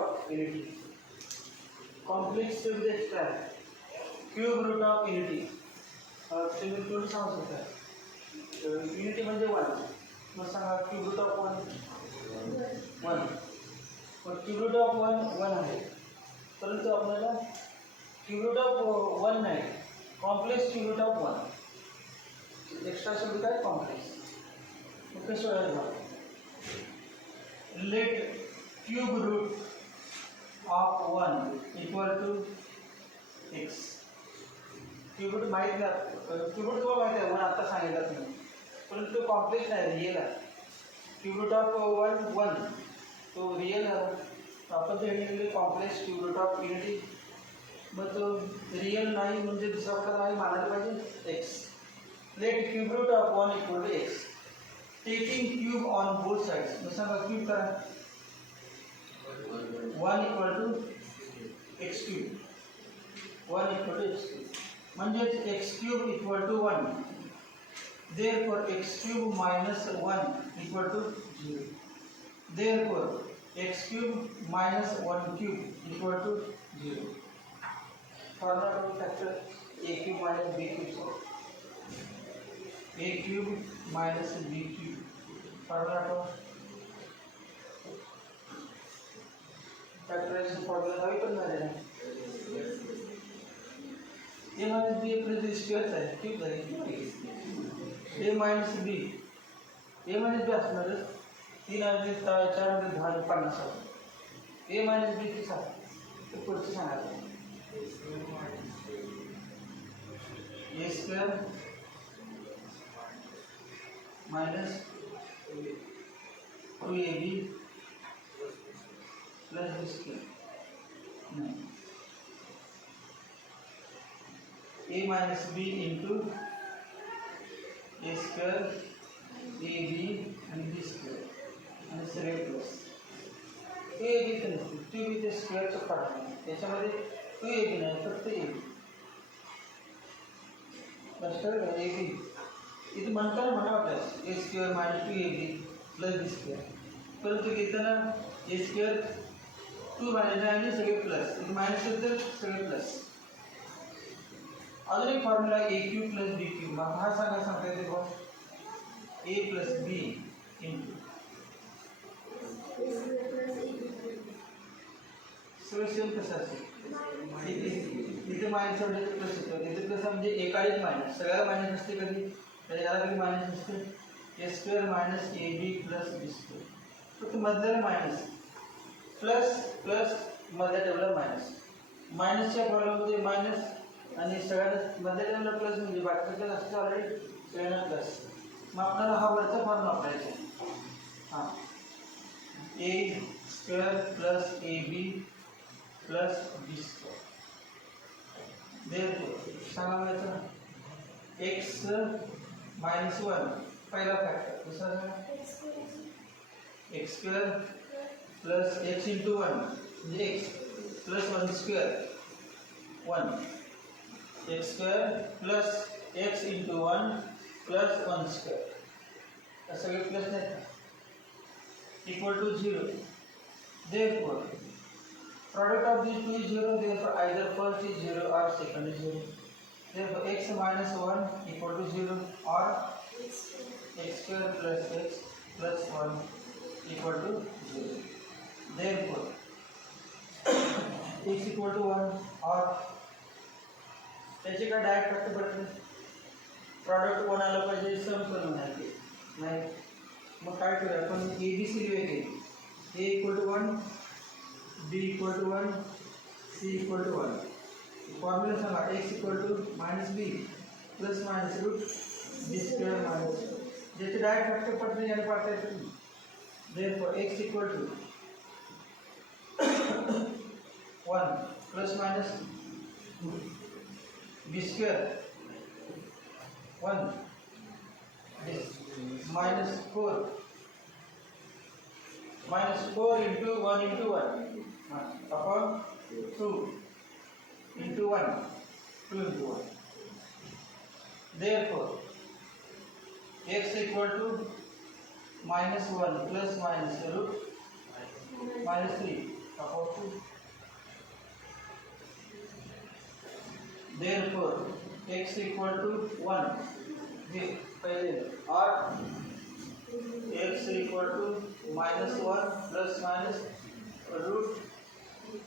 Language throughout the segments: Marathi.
of unity. Complex with extract. Cube root of unity. तुम्ही थोडं सांगू शकता. Unity म्हणजे 1. मग सांगा cube root of 1 1. मग cube root of 1 आहे. परंतु आपल्याला cube root of 1 नाही. Complex cube root of 1. Extra शब्द काय कॉम्प्लेक्स. मग कसं व्हायला? Let cube root of 1 equal to x. Cube root माहीत नाही. क्यूब रूट तुम्हाला माहिती आहे 1 आता सांगितलं तुम्ही, परंतु कॉम्प्लेक्स नाही, रिअल आहे. क्यूब रूट ऑफ 1 तो रिअल आहे. आपण जे घेतलेले complex cube root of unity, मग तो रिअल नाही म्हणजे दुसरा प्रकार नाही मानायला पाहिजे x. Let cube root of 1 equal to x. Taking cube on both sides. मग सांगा क्यूब करा 1 equal to x cube. 1 equal to x cube म्हणजेच x cube equal to 1. Therefore x cube minus 1 equal to 0. Therefore x cube minus 1 cube equal to 0. Formula of factor a cube minus b cube. So a cube minus b cube. Formula of factorization formula अभी पण झालेला आहे. a minus b plus square आहे. क्यूब आहे. a minus b. a minus b असणार 3 आणि 4 मध्ये 10 50. a minus b किती आहे? ते पुढचं सांगायचं. a square minus 2ab plus b square. नाही, a minus b into a square ab and b square आणि सगळे प्लस a b तर नसते. 2b ते स्क्वेअरचं फरक नाही, त्याच्यामध्ये 2ab नाही, फक्त ab. लक्षात घ्या ab इथे म्हणताना म्हणा आपल्याला a square minus 2ab plus b square, परंतु घेताना a स्क्वेअर 2 मायनस आणि सगळे प्लस, इथे मायनस तर सगळे प्लस. अजून एक formula a cube plus B cube. हा सांगता येते बघ ए प्लस बी इंटू सेम कसं असेल. इथे मायनस म्हणजे प्लस येतो, इथे प्लस म्हणजे एकाडीच मायनस, सगळ्याला मायनस असते कधी, त्याला कधी मायनस असते. A square minus a b plus b square. फक्त मधल्याला मायनस प्लस प्लस मधल्या टेबलला मायनस. मायनसच्या फॉर्म्युलामध्ये मायनस आणि सगळ्यांना मधल्या प्लस म्हणजे बाकीच्या असतं ऑलरेडी सगळ्यांना प्लस. मग आपल्याला हा वरचा फॉर्म्युला वापरायचा. हां, a square plus a b plus b square. सांगायचं एक्स मायनस 1 पहिला फॅक्टर. दुसरा x square plus x into 1 म्हणजे x plus 1 square 1. x square plus x into 1 plus 1 square सगळे प्लस नाही equal to 0. Therefore product of these two is 0. Therefore either first is 0 or second is 0. Therefore x minus 1 equal to 0 or x square plus x plus 1 equal to 0. Therefore x equal to 1 or त्याचे काय डायरेक्ट फॅक्टर पडत नाही. प्रॉडक्ट कोणाला पाहिजे सम करून नाही. मग काय करूया आपण ए बी सी लिहूया. A equal to 1 b equal to 1 c equal to 1. Formula सांगा x equal to minus b plus minus root b square minus. ज्याचे डायरेक्ट फॅक्टर पडत नाही याने पाडता येतं. Therefore x equal to 1 plus minus b square 1 minus 4 into 1 into 1 upon 2 into 1 2 into 1. Therefore x equal to minus 1 plus minus root minus 3 upon 2. Therefore x equal to 1 पहले और x equal to -1 plus minus root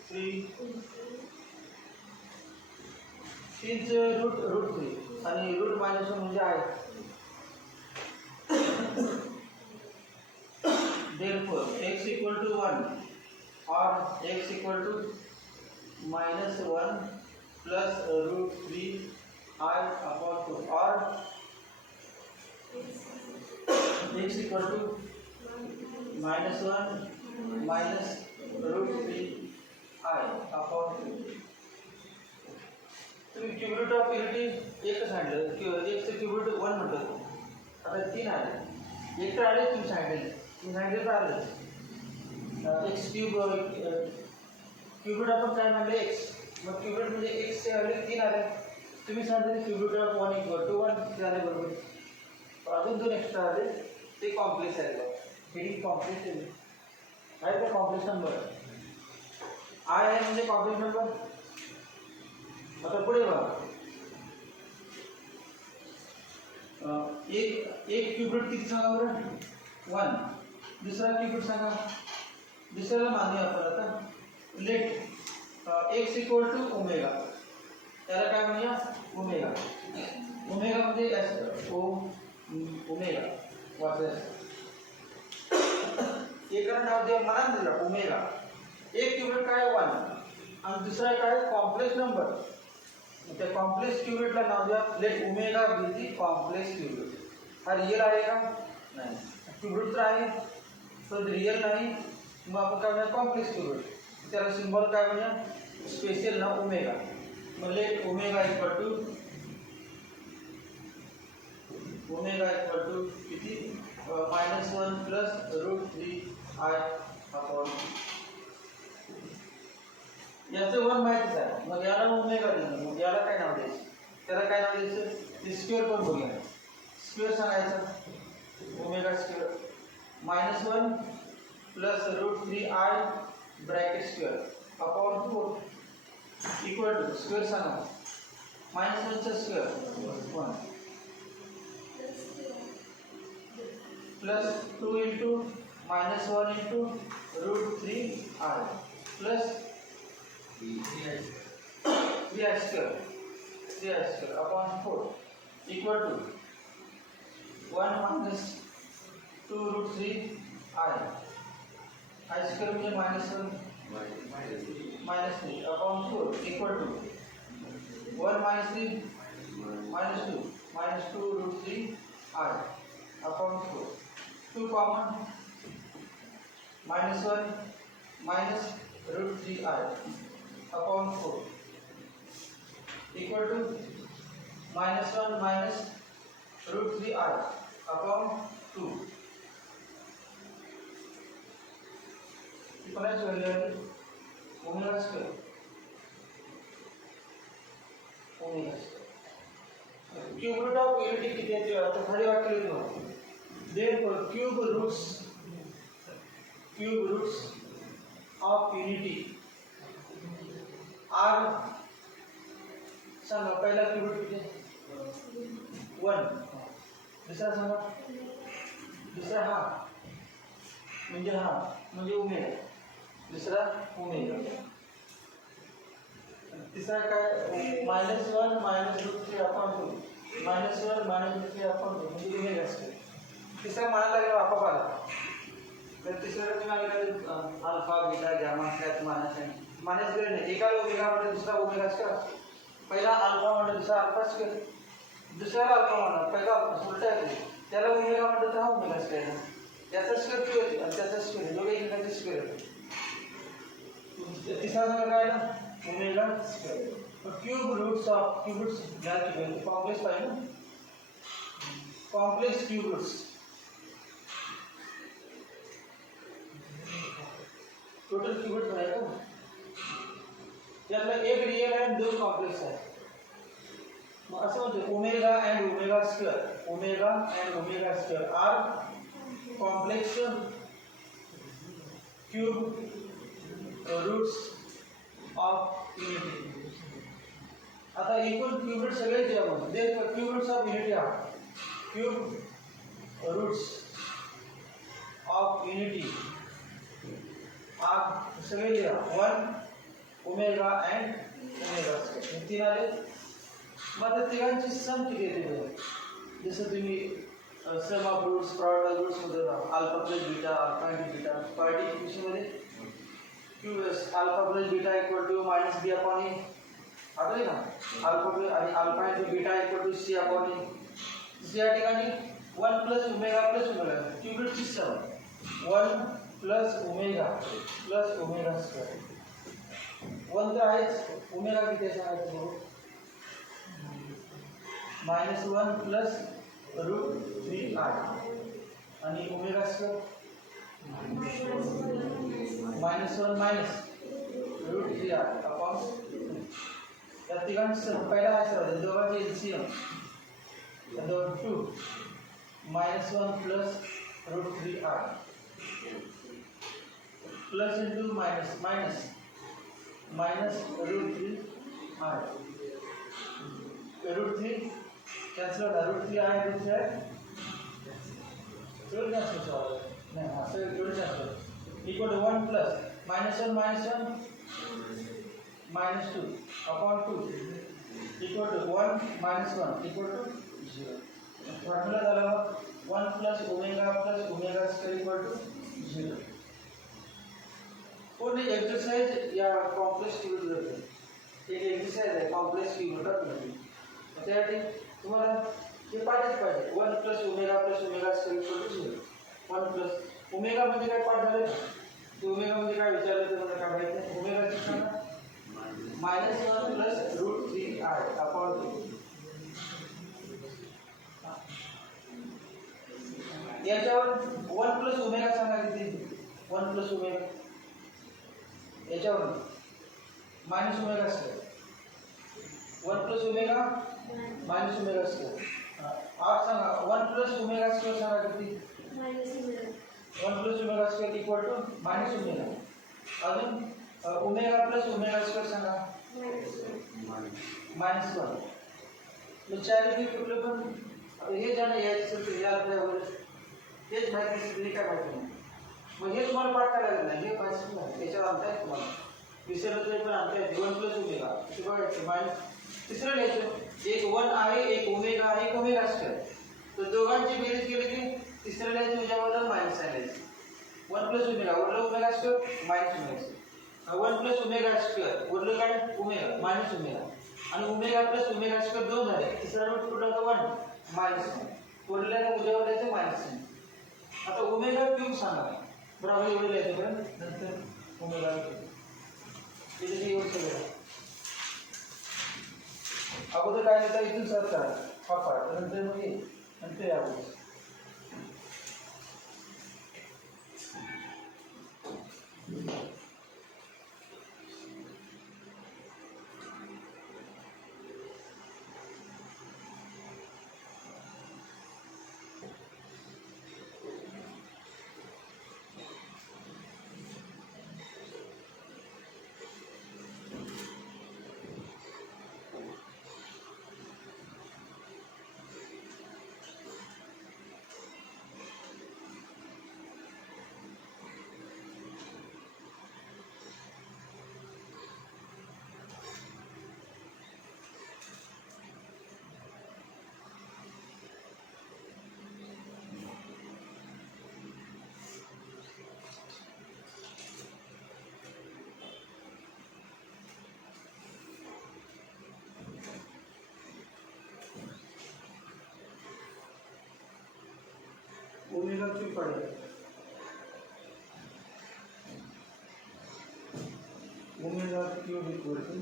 3 root 3 आणि root -1 म्हणजे आहे. Therefore x equal to 1 or x equal to -1 plus root 3 I upon 2 or x equal to -1 minus root 3 I upon 2. तुम्ही क्यूबिक ऑफ युनिटी एकच सांगितलं एक चे क्यूबिक 1 म्हटलं आता 3 आले एक तर आले तुम्ही सांगितलं आलं x क्यूब क्यूबिक आपण काय म्हणले x मग क्यूबिक म्हणजे x चे आले 3 आले तुम्ही सांगितलं क्यूबिक ऑफ 1 इक्वल टू 1 झाले बरोबर अजून 2 एक्स्ट्रा आले ते कॉम्प्लेक्स आहे हेडिंग कॉम्प्लेक्स आहे का कॉम्प्लेक्स नंबर आय आहे म्हणजे कॉम्प्लेक्स नंबर. आता पुढे बघा एक क्यूबिक किती सांगा बरं 1 दुसरा क्यूबिक सांगा दुसऱ्याला मानूया आपण आता let x equal to omega त्याला काय म्हणूया ओमेगा ओमेगा म्हणजे ओमेगा वाचायचं एकाला नाव द्या मला दिला ओमेगा एक क्यूबिक काय 1 आणि दुसरा काय कॉम्प्लेक्स नंबर त्या कॉम्प्लेक्स क्यूबिकला नाव द्या let omega be the complex cubic हा रियल आहे का नाही क्यूबिक तर आहे पण रियल नाही मग आपण काय म्हणूया कॉम्प्लेक्स क्यूबिक त्याला सिंबल काय म्हणूया स्पेशल ना ओमेगा मग लेट ओमेगा इक्वल टू किती -1 प्लस रूट 3 I अपॉन याचं 1 माहितीच आहे मग याला ओमेगा देणार मग याला काय नाव द्यायचं त्याला काय नाव द्यायचं ते स्क्वेअर पण बघूया स्क्वेअर सांगायचं omega square -1 plus root 3 I bracket square upon 4 equal to square सांगा -1 चा square 1 plus 2 into -1 into root 3 I plus 3I square upon 4 equal to 1 minus 2 root 3 I square means -1 upon 4 equal to 1 minus 3 -2 root 3 I upon 4 2 common -1 minus root 3 I upon 4 equal to -1 minus root 3 I upon 2 equal to omega square cube root of unity किती आहे आता खाली वाक्य लिहू therefore cube roots of unity are सांगा पहिला क्यूब रूट किती 1 दुसरा सांगा दुसरा हा म्हणजे ओमेगा दुसरा ओमेगा तिसरा काय -1 minus root 3 upon 2 -1 minus root 3 upon 2 म्हणजे ओमेगा स्क्वेअर तिसरा मानायला लागला आपोआप आला तर तिसऱ्याला तुम्ही लागला अल्फा बीटा गॅमा त्यात मानस स्क्वेअर नाही एका ओमेगा म्हणजे दुसरा ओमेगा स्क्वेअर पहिला अल्फा म्हणजे दुसरा अल्फा स्क्वेअर दुसऱ्याला अल्फा म्हणणार पहिला उलटा आहे त्याला ओमेगा म्हणतात तर हा ओमेगा स्क्वेअर त्याचा स्क्वेअर क्यूब आणि त्याचा स्क्वेअर दोघे एकमेकांचे स्क्वेअर तिसरा सांगा काय आला omega square cube roots of cubes या कॉम्प्लेक्स पाहिजे ना कॉम्प्लेक्स क्यूब रूट्स टोटल क्यूबिट बनाएगा त्यातला एक रियल आहे आणि 2 कॉम्प्लेक्स आहे मग असं म्हणते omega and omega square are complex cube root cube सगळे जे आपण they cube roots of unity आहे क्यूब रूट्स ऑफ युनिटी आप सगळे लिहा 1 ओमेगा अँड ओमेगा स्क्वेअर हे तीन आले मग आता तिघांची सम किती येते जसं तुम्ही sum of roots product of roots मध्ये अल्फा प्लस बीटा अल्फा आणि बीटा पार्टिशन मध्ये Q alpha plus beta equal to minus b upon a आठवले ना अल्फा प्लस आणि alpha into beta equal to c upon a या ठिकाणी 1 प्लस ओमेगा क्यूब रूटची सम 1 प्लस ओमेगा स्क्वेअर 1 तर आहेच ओमेगा किती आहे सांगायचं -1 प्लस √3i आणि omega square -1 minus √3i upon या तिघांचं पहिला आहे सर दोघांचे एलसीएम दोन 2 -1 plus √3i plus into minus √3i √3 cancel होगा √3i √3i जोड़ कैंसिल नहीं हाँ सर जोड़ cancel equal to 1 plus -1 -2 upon 2 equal to 1 -1 equal to 0 formula झाला 1 plus omega square equal to 0 पूर्ण एक्सरसाइज या कॉम्प्लेक्स क्यूब करते एक एक्सरसाइज आहे कॉम्प्लेक्स क्यूब करतात त्यासाठी तुम्हाला हे पाहिजे 1 plus omega square equal to 0 1 plus omega म्हणजे काय पाठ झाले ते ओमेगा म्हणजे काय विचारलं तर मला काय माहिती नाही ओमेगा ची सांगा -1 प्लस √3i अपॉन 2 याच्यावर 1 प्लस ओमेगा सांगा किती 1 प्लस ओमेगा याच्यावर minus omega square 1 plus omega minus omega square आप सांगा 1 प्लस ओमेगा स्क्वेअर सांगा किती -1 plus omega square equal to minus omega अजून ओमेगा प्लस ओमेगा स्क्वेअर सांगा -1 मग चारी कुठले पण हे जाणं यायचं हे आपल्यावर तेच माहिती सगळी काय माहिती नाही मग हे तुम्हाला पाठ करायला नाही हे पाहिजे नाही त्याच्यावर आणता येत तुम्हाला विसरलं तरी पण आणता येते 1 प्लस ओमेगा ते बघायचं मायनस तिसरं लिहायचं एक 1 आहे एक ओमेगा आहे एक ओमेगा स्क्वेअर तर दोघांची बेरीज केली की तिसरं लिहायचं तुझ्याबद्दल मायनस लिहायचं 1 प्लस ओमेगा वरलं omega square minus omega 1 plus omega square वरलं काय ओमेगा मायनस ओमेगा आणि ओमेगा प्लस ओमेगा स्क्वेअर 2 झाले तिसरा रूट कुठला होता 1 मायनस वरल्याला उद्यावर लिहायचं मायनस आता ओमेगा क्यूब सांगा बरोबर एवढं लिहायचं पर्यंत नंतर ओमेगा क्यूब एवढं सगळं अगोदर काय लिहिता इथून सर्च करा हा पार्ट नंतर मग हे नंतर या अगोदर ओमेगा क्यूब पड़ेगा omega cube equal to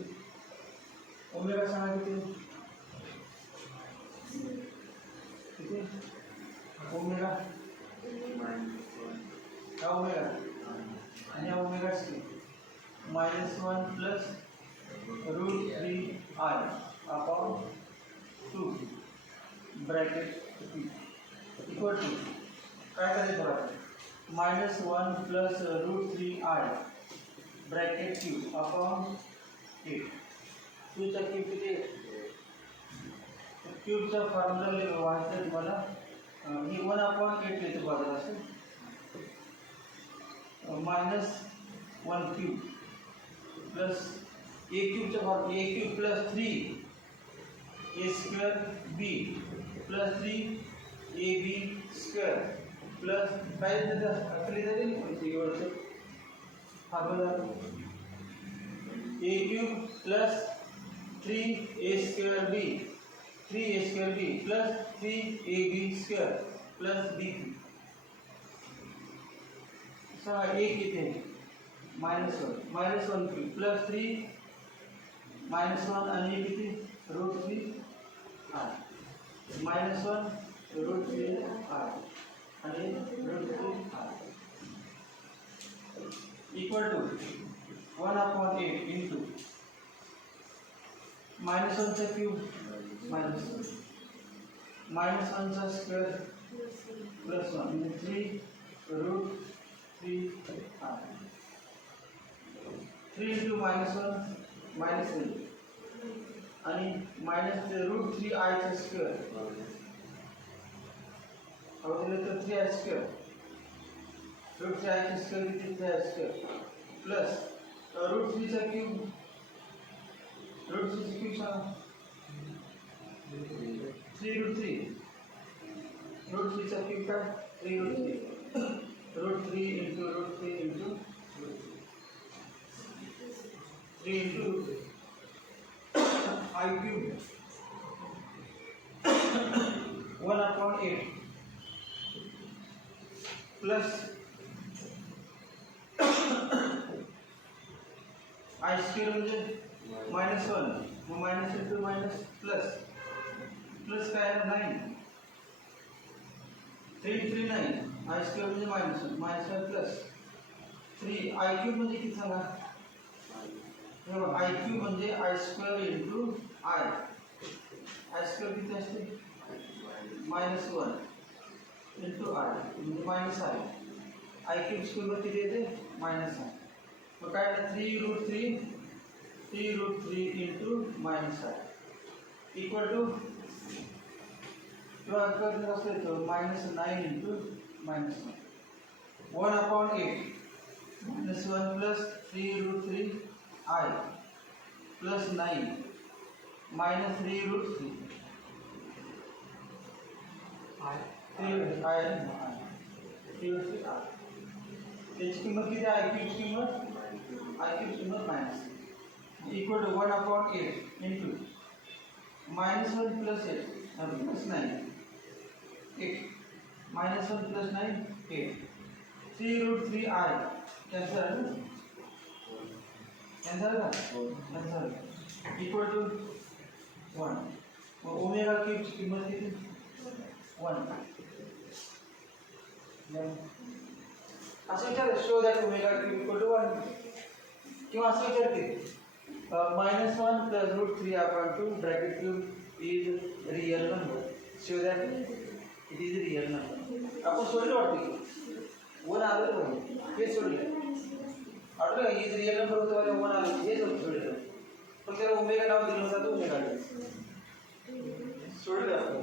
omega सांगा किती किती ओमेगा हा ओमेगा आणि हा omega square -1 plus √3i upon 2 bracket equal to काय करायचं बघा -1 plus √3i bracket cube upon 8 2 चा क्यूब किती क्यूबचा फॉर्म्युला वाचलं तुम्हाला ही 1/8 येते बाजूला असेल -1 क्यूब प्लस ए क्यूबचा formula a cube plus 3 a square b plus 3 a b square plus काय खाली जाते एवढं formula a cube plus 3 a square b 3 a square b plus 3 a b square plus b सहा एक इथे -1 क्यूब प्लस 3 -1 आणि किती √3 r -1 √3 r आणि √3 r इक्वल टू 1/8 इंटू -1 चा क्यूब -1 चा स्क्वेअर प्लस 1 म्हणजे 3 √3 r 3 इंटू -1 -3 आणि -√3 i चा स्क्वेअर अवधीला तर 3 i स्क्वेअर √3 i चा स्क्वेअर किती 3 i स्क्वेअर प्लस √3 चा क्यूब √3 चा क्यूब सांगा 3√3 √3 चा क्यूब काय 3√3 √3 into √3 into 3 into I cube 1/8 plus I square म्हणजे -1 मग मायनस इंटू मायनस प्लस काय आहे 9 3 3 9 I स्क्वेअर म्हणजे -1 प्लस 3 I क्यूब म्हणजे किती सांगा I क्यूब म्हणजे I square into I square किती असते -1 इंटू I म्हणजे -I क्यूब स्क्वेअर किती येते -I मग काय 3√3 इंटू -I इक्वल टू किंवा कसं येतो -9 into -1 1/8 -1 plus 3√3 I plus 9 minus 3√3 I त्याची किंमत किती आहे I क्यूब किंमत minus equal to 1/8 into -1 plus 8 प्लस 9 8 -1 plus 9 8 3√3 I cancel equal to 1 मग ओमेगा क्यूबची किंमत किती 1 असं विचार show that omega cube equal to 1 किंवा असं विचारते -1 plus √3/2 bracket cube is real number show that it is real number आपण सोडलं वाटते 1 आलं तर हे सोडलं आठवलं इज रियल नंबर होतं 1 आलं हेच होतं सोडलं पण त्याला ओमेगा नाव दिलं होतं ओमेगा सोडलं आपण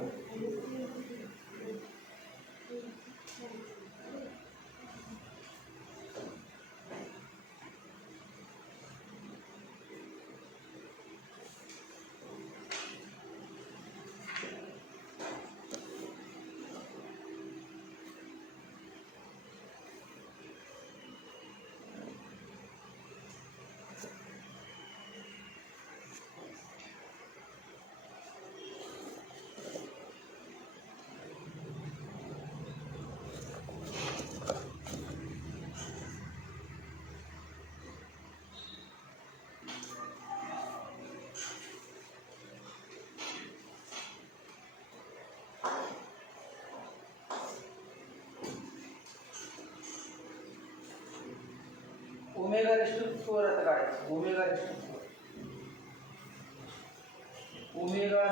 ओमेगा रेस टू 4 आता काढायचं ओमेगा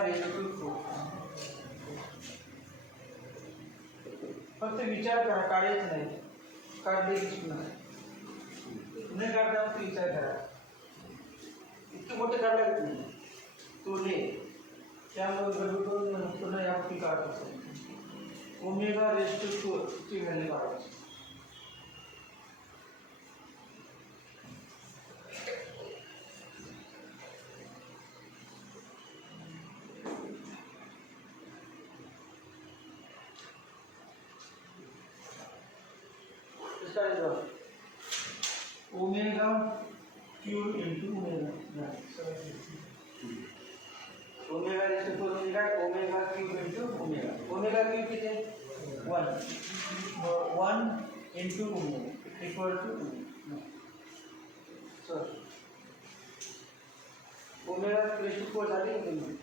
रेस टू 4 फक्त विचार करा काढायचं नाही काढले की नाही काढता फक्त विचार करा इतकं मोठं काढायचं नाही तो ले त्यामुळे गडबड करून पुन्हा या गोष्टी काढत असेल. ओमेगा रेस टू 4 ची व्हॅल्यू काढायची. Omega cube into omega. Omega raise to 4 म्हणजे काय? Omega cube into omega. Omega cube किती आहे? 1 into omega equal to sir omega raise to 4 झाली की तुम्ही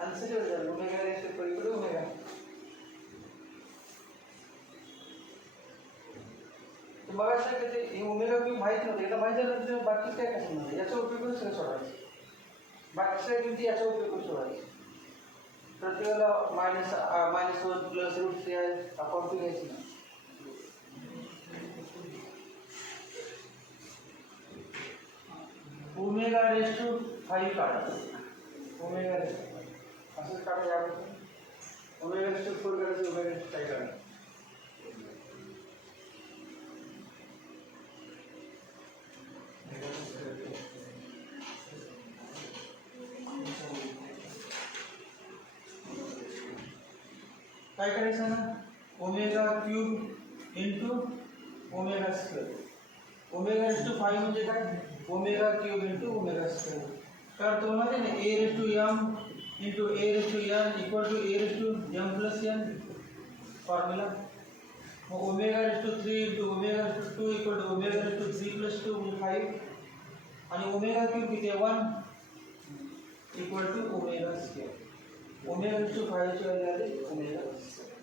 आन्सर झालं. Omega raise to 4 equal omega. बघा सर की ते ओमेगा क्यूब माहीत नव्हतं. एकदा माहीत झालं तर बाकी काय कसं नाही. याचा उपयोग करून सगळं सोडायचं. बाकीच्या किमती याचा उपयोग करून सोडायचा. प्रत्येकाला -1 प्लस √3 आहे आपण ते घ्यायचं ना. ओमेगा रेस टू 5 काढा. ओमेगा रेस टू 5 असंच काढा. यापासून ओमेगा रेस टू 4 करायचं. ओमेगा रेस टू 5 काढा. काय करायचं ना? Omega cube into omega square. Omega raise to 5 म्हणजे काय? Omega cube into omega square. कारण तुम्हाला ना a raise to m into a raise to n equal to a raise to m plus n formula. मग omega raise to 3 into omega raise to 2 equal to omega raise to 3 plus 2 म्हणजे 5 आणि ओमेगा क्यूब किती आहे? 1 equal to omega square. Omega raise to 5 ची व्हॅल्यू आली omega square.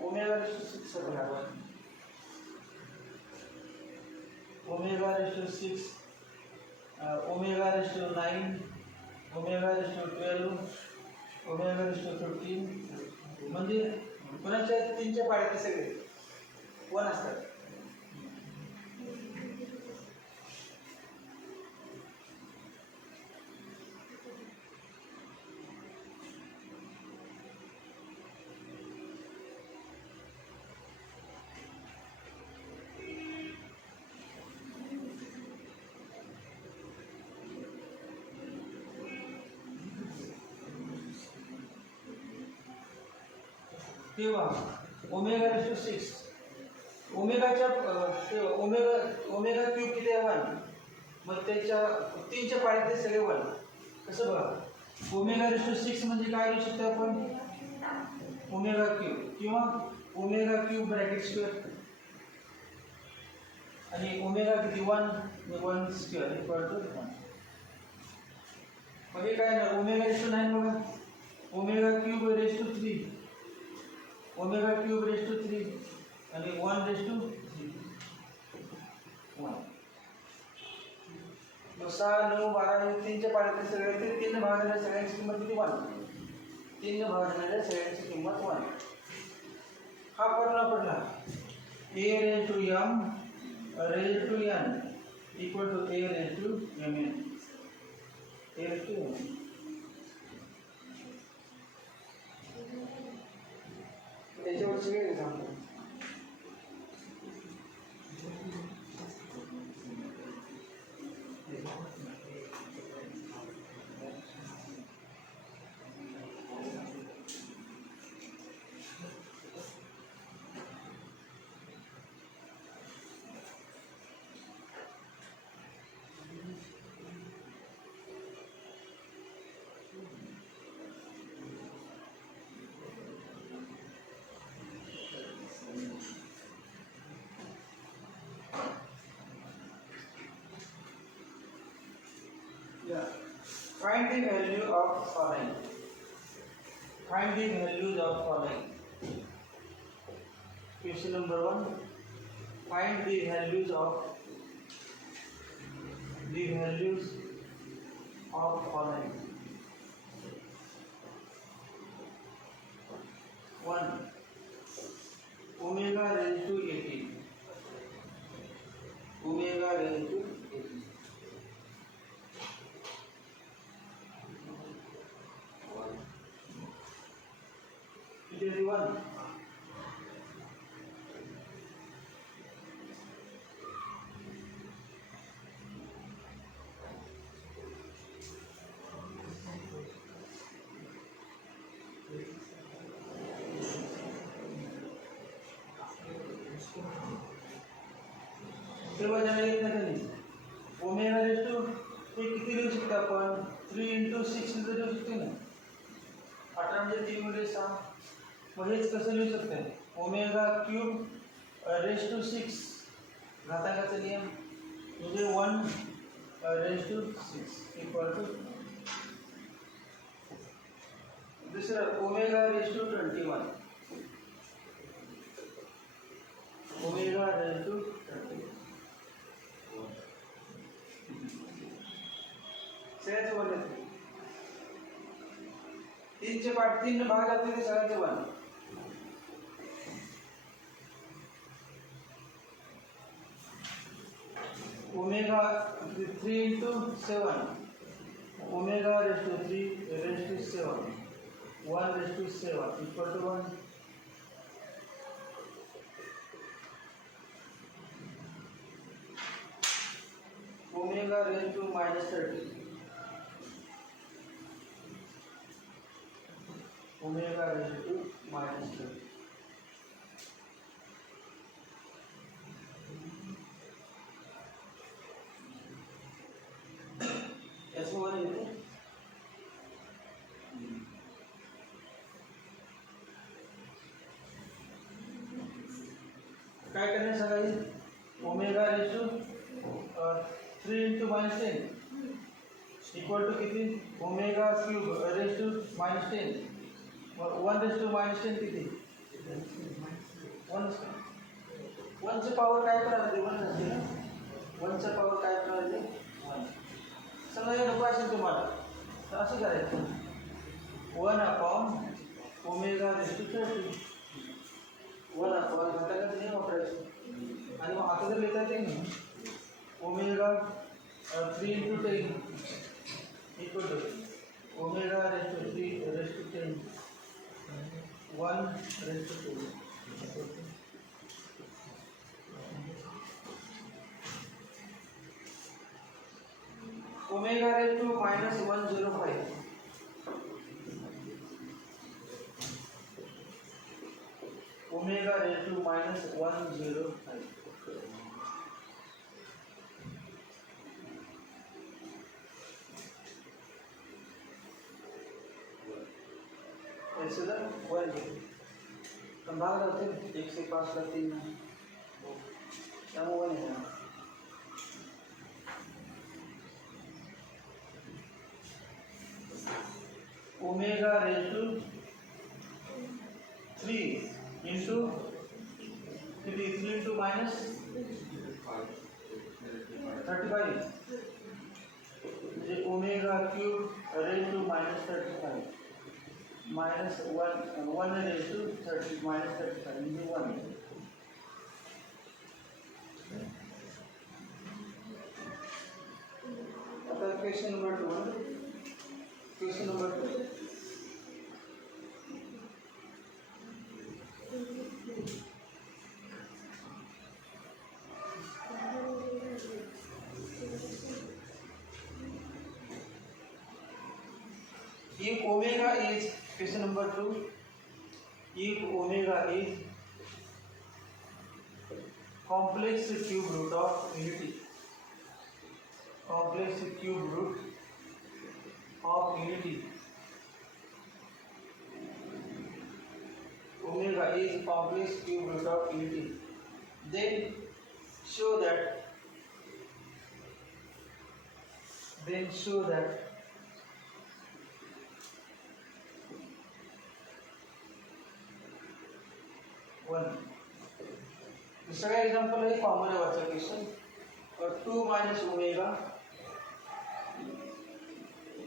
Omega raise to 6 बघा. Omega raise to 6 omega raise to 9 omega raise to 12 omega raise to 13 म्हणजे कोणाच्या 3च्या पाड्यात सगळे 1 असतात. तेव्हा ओमेगा रेस टू 6 ओमेगाच्या ओमेगा क्यूब किती आहे? 1. मग त्याच्या 3च्या पाड्यातले सगळे 1. कसं बघा? ओमेगा रेस टू 6 म्हणजे काय लिहू शकतो आपण? ओमेगा क्यूब किंवा ओमेगा क्यूब ब्रॅकेट स्क्वेअर आणि ओमेगा किती? 1 स्क्वेअर इक्वल टू 1. मग हे काय ना? ओमेगा रेस टू 9 बघा. Omega cube raise to 3 omega cube raise to 3 आणि 1 रेस टू 1. 6, 9, 12 3च्या पाड्यातले सगळे ते 3 भागाने सगळ्यांची किंमत किती? 1. 3 भागाने सगळ्यांची किंमत 1. हा फॉर्म्युला पडला. A raise to m raise to n equal to a raise to m n. A raise to m. त्याच्यावर सगळे example. Find the value of following. Find the values of following. Question number 1. Find the values of following. 1. Omega raised to 18. Omega raised to 18. 21. तेव्हा ज्याला येत नाही त्यांनी ओमेगा रेस टू हे किती लिहू शकतो आपण 3 × 6 लिहू शकतो ना 18 म्हणजे 3 × 6 मग हेच कसं लिहू शकते ओमेगा क्यूब रेस टू 6 घातांकाचा नियम म्हणजे 1 रेस टू 6 इक्वल टू दुसरं omega raise to 21 omega raise to 21 सगळ्याचे वन येते 3 पाठ 3 भाग असते ते सगळ्याचे one omega 3 × 7 omega raise to 3 raise to 7 1 raise to 7 equal to 1 omega raise to -30 omega raise to -30 ऐसे वन येते काय करणे सकाळी omega raise to 3 × -10 equal to किती omega cube raise to -10 1 raise to -10 किती 1 ची पॉवर काय करायला ते 1 असते ना 1 ची पॉवर काय करायला ते 1 समजा हे नको असेल तुम्हाला तर असं करायचं 1 ओमेगा रेस टू 30 1 घटकाचा नियम वापरायचं आणि मग आता जर लिहिता येते ना omega 3 × 10 equal to omega raise to 3 raise to 10 1 raise to 10 omega raise to -105 omega raise to -105 ऐसे ना 1 हम भाग रहे थे 1 से 5 का 3 क्या हुआ नहीं है omega raise to 3 into 3 into minus 35 omega cube raise to -35 minus 1 raised to 30 -35 into 1 आता question number 2 question number 2 if omega is question number 2 if omega is complex cube root of unity complex cube root of unity omega is complex cube root of unity then show that one दूसरा एग्जांपल है कॉमन है वाचा क्वेश्चन और 2 minus omega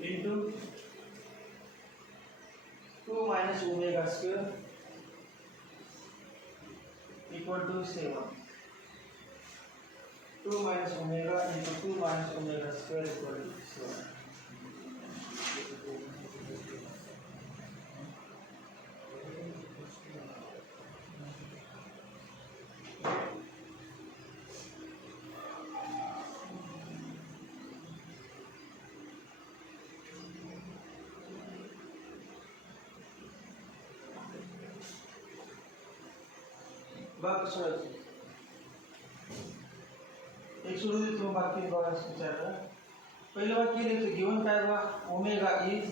into 2 minus omega square equal to 7 2 minus omega into 2 minus omega square equal to 7 2 बघ सोडायचं एक सोडून देतो बाकी बघा विचारलं पहिलं वाक्य लिहायचं गिवन काय बघा ओमेगा इज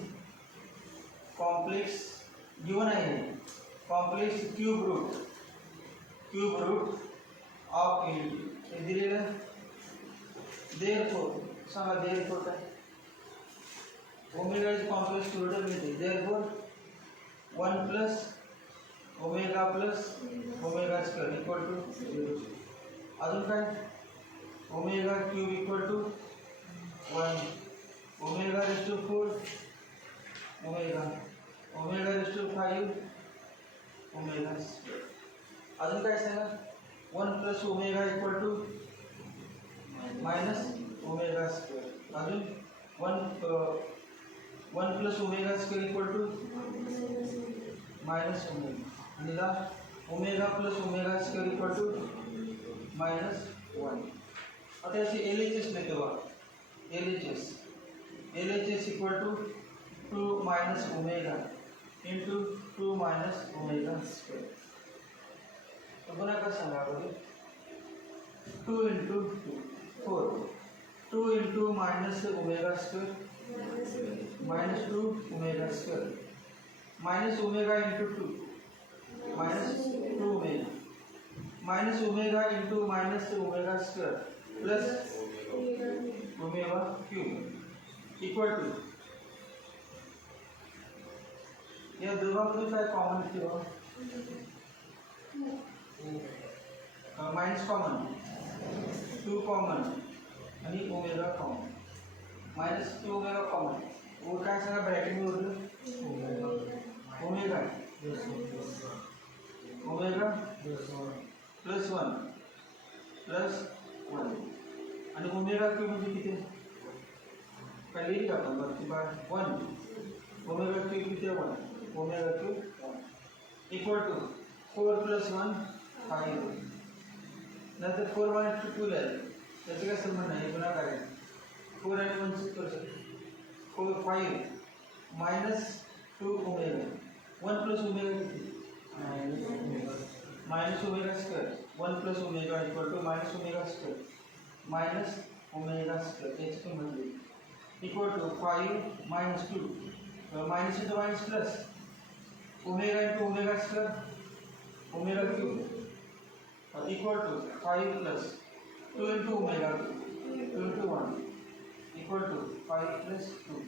कॉम्प्लेक्स गिवन आहे complex cube root of unity हे दिलेलं देयरफॉर सांगा देयरफॉर काय omega is complex cube root of unity therefore 1 plus omega plus omega square equal to 0 अजून काय omega cube equal to 1 omega raise to 4 omega raise to 5 omega square अजून काय सांगा 1 plus omega equal to minus omega square अजून 1 plus omega square equal to minus omega आणि ला omega plus omega square equal to minus 1 आता याची LHS लिहितो बघा LHS equal to 2 minus omega into 2 minus omega square तर पुन्हा कसं सांगा बघा 2 into 4 2 into minus omega square minus 2 omega square minus omega into 2 minus 2 omega minus omega into minus omega square plus omega cube equal to या दोघांमध्ये काय कॉमन ठेवा माइनस कॉमन 2 कॉमन आणि omega common minus 2 omega common वो काय सांगा ब्रॅकेट में उरलं ओमेगा प्लस 1 प्लस 1 आणि ओमेगा क्यूब म्हणजे किती काय लिहिलं आपण बाकी 1 ओमेगा क्यूब किती 1 omega cube 1 equal to 4 plus 1 5 नंतर 4 मायनस 2 लिहायचं त्याचं काय संबंध नाही पुन्हा काय 4 आणि 1 ची करू शकतो 4 5 माइनस 2 ओमेगा 1 प्लस ओमेगा किती minus omega square 1 plus omega equal to minus omega square minus omega square याची किंमत लिहिली equal to 5 minus 2 minus into minus plus omega into omega square omega cube equal to 5 plus 2 into omega 2 into 1 equal to 5 plus 2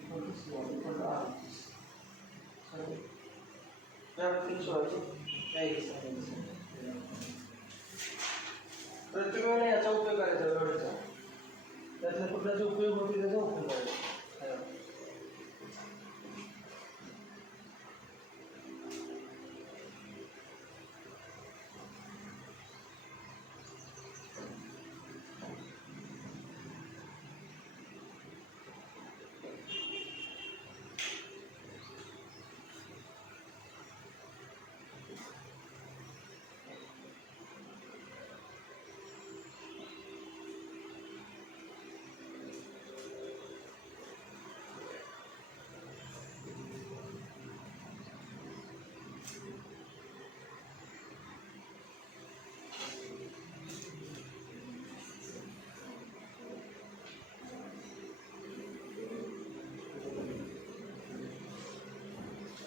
equal to 7 equal to r त्याबद्दल सोडायचं प्रत्येक वेळेला याचा उपयोग करायचा रॉडचा त्याचा कुठला उपयोग होतो त्याचा उपयोग करायचा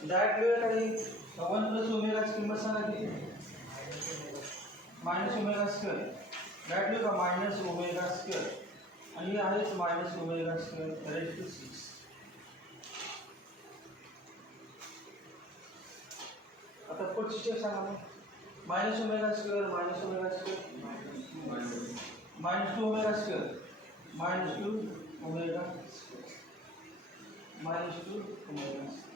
डायरेक्ट वेळ काही 1 प्लस ओमेगाची किंमत सांगा किती मायनस ओमेगा स्क्वेअर डायरेक्ट वेळ का मायनस ओमेगा स्क्वेअर आणि हे आहेच minus omega square raise to 6 आता पुढची स्टेप सांगा मग minus omega square minus omega square minus 2 omega square minus 2 omega square minus 2 omega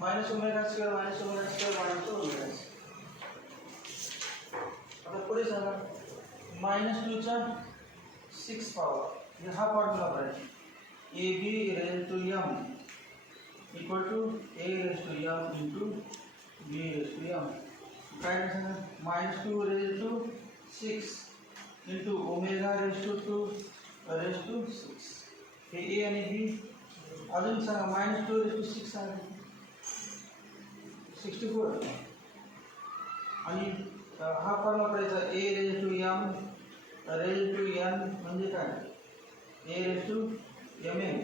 minus omega square minus omega square minus omega आता पुढे सांगा -2 चा 6 पॉवर ये हा फॉर्म्युला वापरायचा ab raise to m equal to a raise to m into b raise to m काय सांगा -2 raise to 6 into omega raise to 2 raise to 6 हे a आणि b अजून सांगा -2 रेज टू 6 सांगा 64 आणि हा फॉर्म वापरायचा a raise to m raise to n म्हणजे काय a रेज टू mn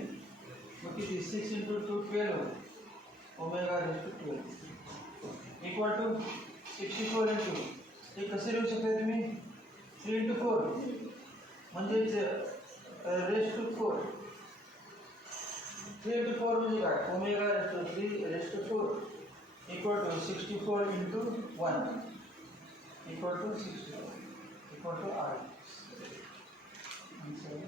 मग किती 6 × 2 12 omega raise to 12 equal to 64 × हे कसे लिहू शकता तुम्ही 3 × 4 म्हणजे रेज टू 4 3 × 4 म्हणजे काय omega raise to 3 raise to 4 equal to 64 × 1 equal to 64 equal to R. Answer.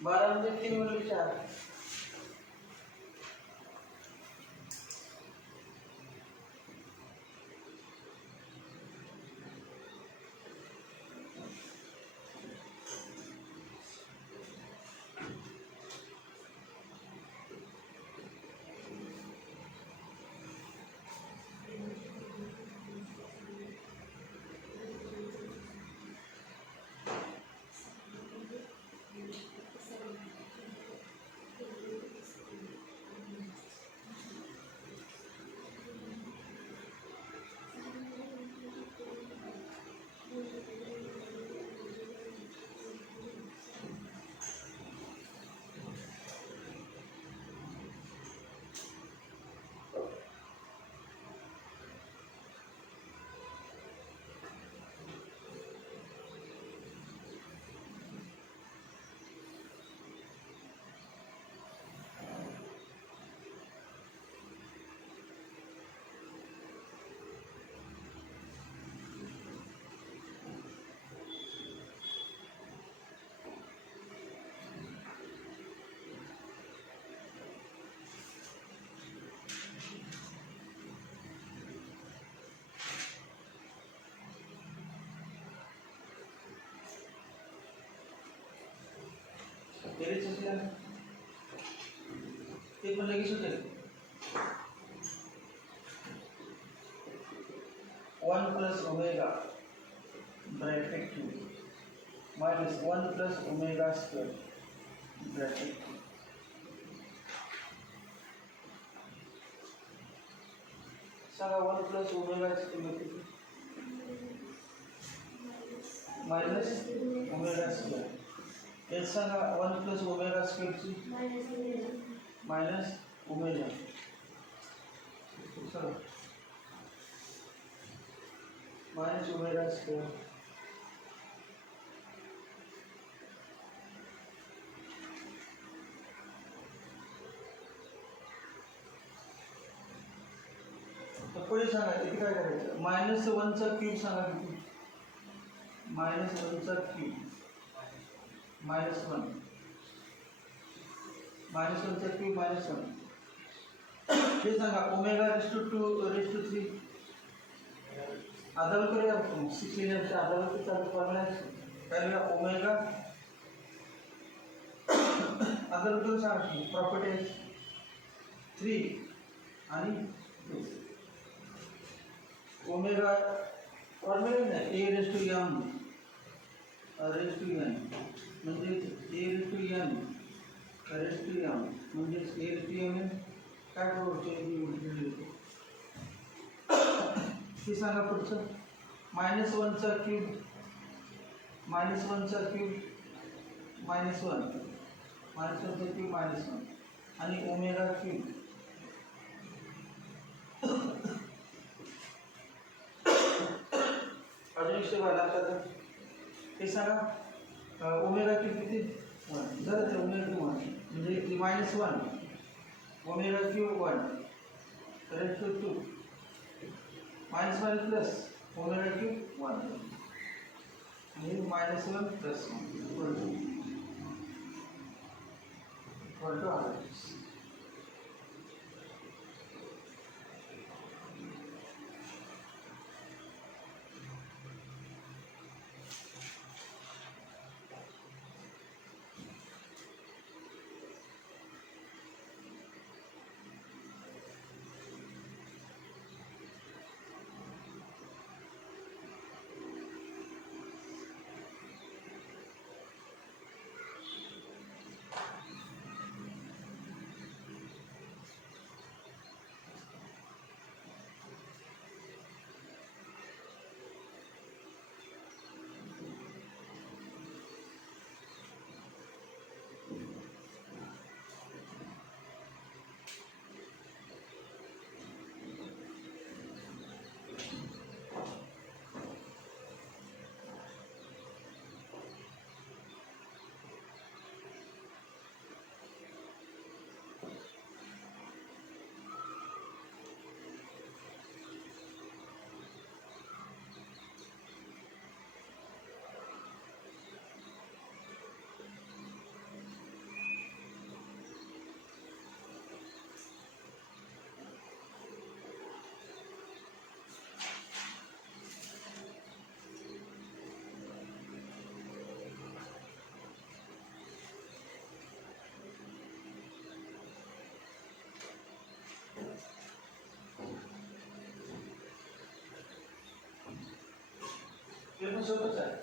12 मध्ये 3 वरली 4 तेरे चलते हैं एक बन लगी सुनते 1 plus omega bracket 2 minus 1 plus omega square bracket 2 सांगा 1 plus omega square minus omega square एक सांगा 1 plus omega square minus omega चलो minus omega square तो पुढे सांगा इथे काय करायचं -1 चा क्यूब सांगा किती -1 चा क्यूब -1 -1 चा क्यूब -1 हे सांगा omega raise to 2 raise to 3 आदल करूया आपण 6 लिहिण्याच्या आदल चालू फॉर्म्युला पहिला ओमेगा आदल करून सांगा प्रॉपर्टी 3 आणि 2 ओमेगा फॉर्म्युला नाही a raise to m raise to n म्हणजे a raise to n raise to m म्हणजे a रेज टू m काय करूचे हे सांगा पुढचं -1 चा क्यूब -1 चा क्यूब -1 -1 चा क्यूब -1 आणि ओमेगा क्यूब अजून एक स्टेप आला आता हे सांगा ओमेगा क्यूब किती 1 जर ते ओमेगा क्यूब 1 म्हणजे -1 omega cube 1 raise to 2 -1 plus omega cube 1 आणि -1 प्लस 1 इक्वल टू R सोपंच आहे.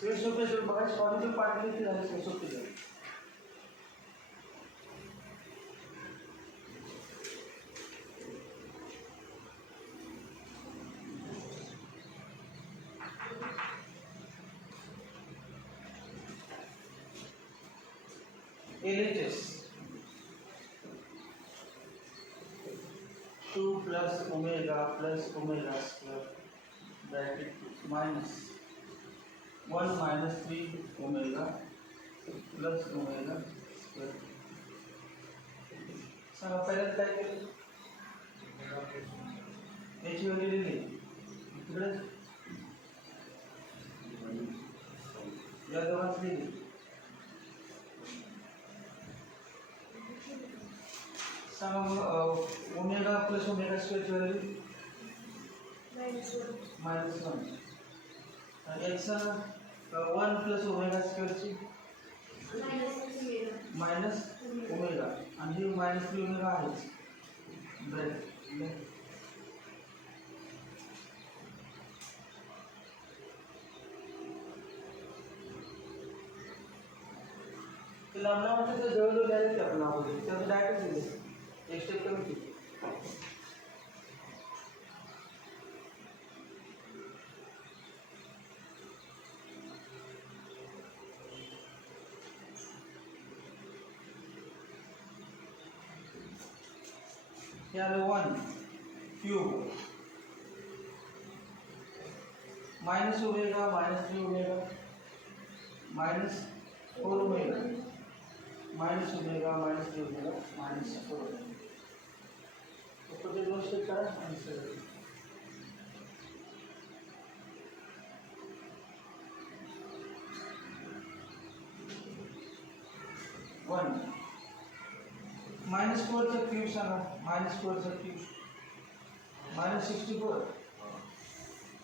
सगळे सोपे सोपे बघा, स्वामीचे पाठ किती झाले सोपे झाले. LHS 2 plus omega square bracket minus 1 minus 3 omega plus omega square. सांगा पहिल्यात काय केलं? याची व्हॅल्यू लिहिली इकडे, या दोघांची लिहिली. सांगा मग ओमेगा प्लस ओमेगा स्क्वेअरची व्हॅल्यू -1 आणि एक्स 1 प्लस ओमेगा स्क्वेअरची मायनस ओमेगा आणि हे -3 ओमेगा आहेच. लांबला वाटतं तर जवळजवळ द्यायला ते आपण अगोदर त्याचं डायरेक्ट दिले, एक स्टेप कमी केली. हे आलं 1 cube minus omega -3 omega -4 omega minus omega -3 omega -4 omega. ऊपर के दोनों स्टेप करा आंसर 1 -4 चा क्यूब सांगा. -4 चा क्यूब -64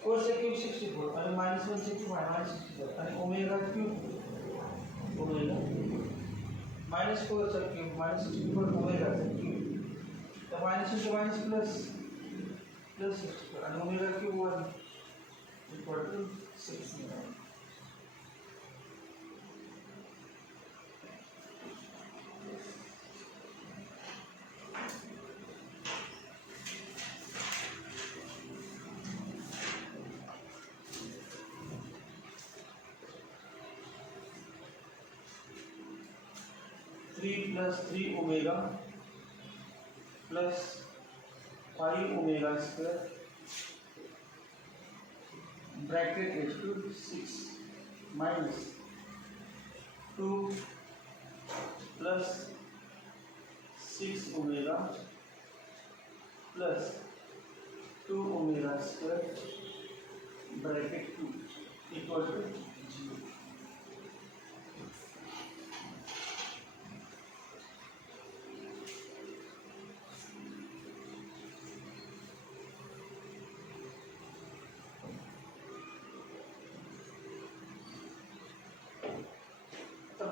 4 चा क्यूब 64 आणि -1 चा क्यूब -64 आणि ओमेगा क्यूब ओमेगा -4 चा क्यूब -64 ओमेगा चा क्यूब तर -into प्लस 64 आणि omega cube 1 equal to 6. plus 3 omega plus 5 omega square bracket is to 6 minus 2 plus 6 omega plus 2 omega square bracket 2 equal to 0.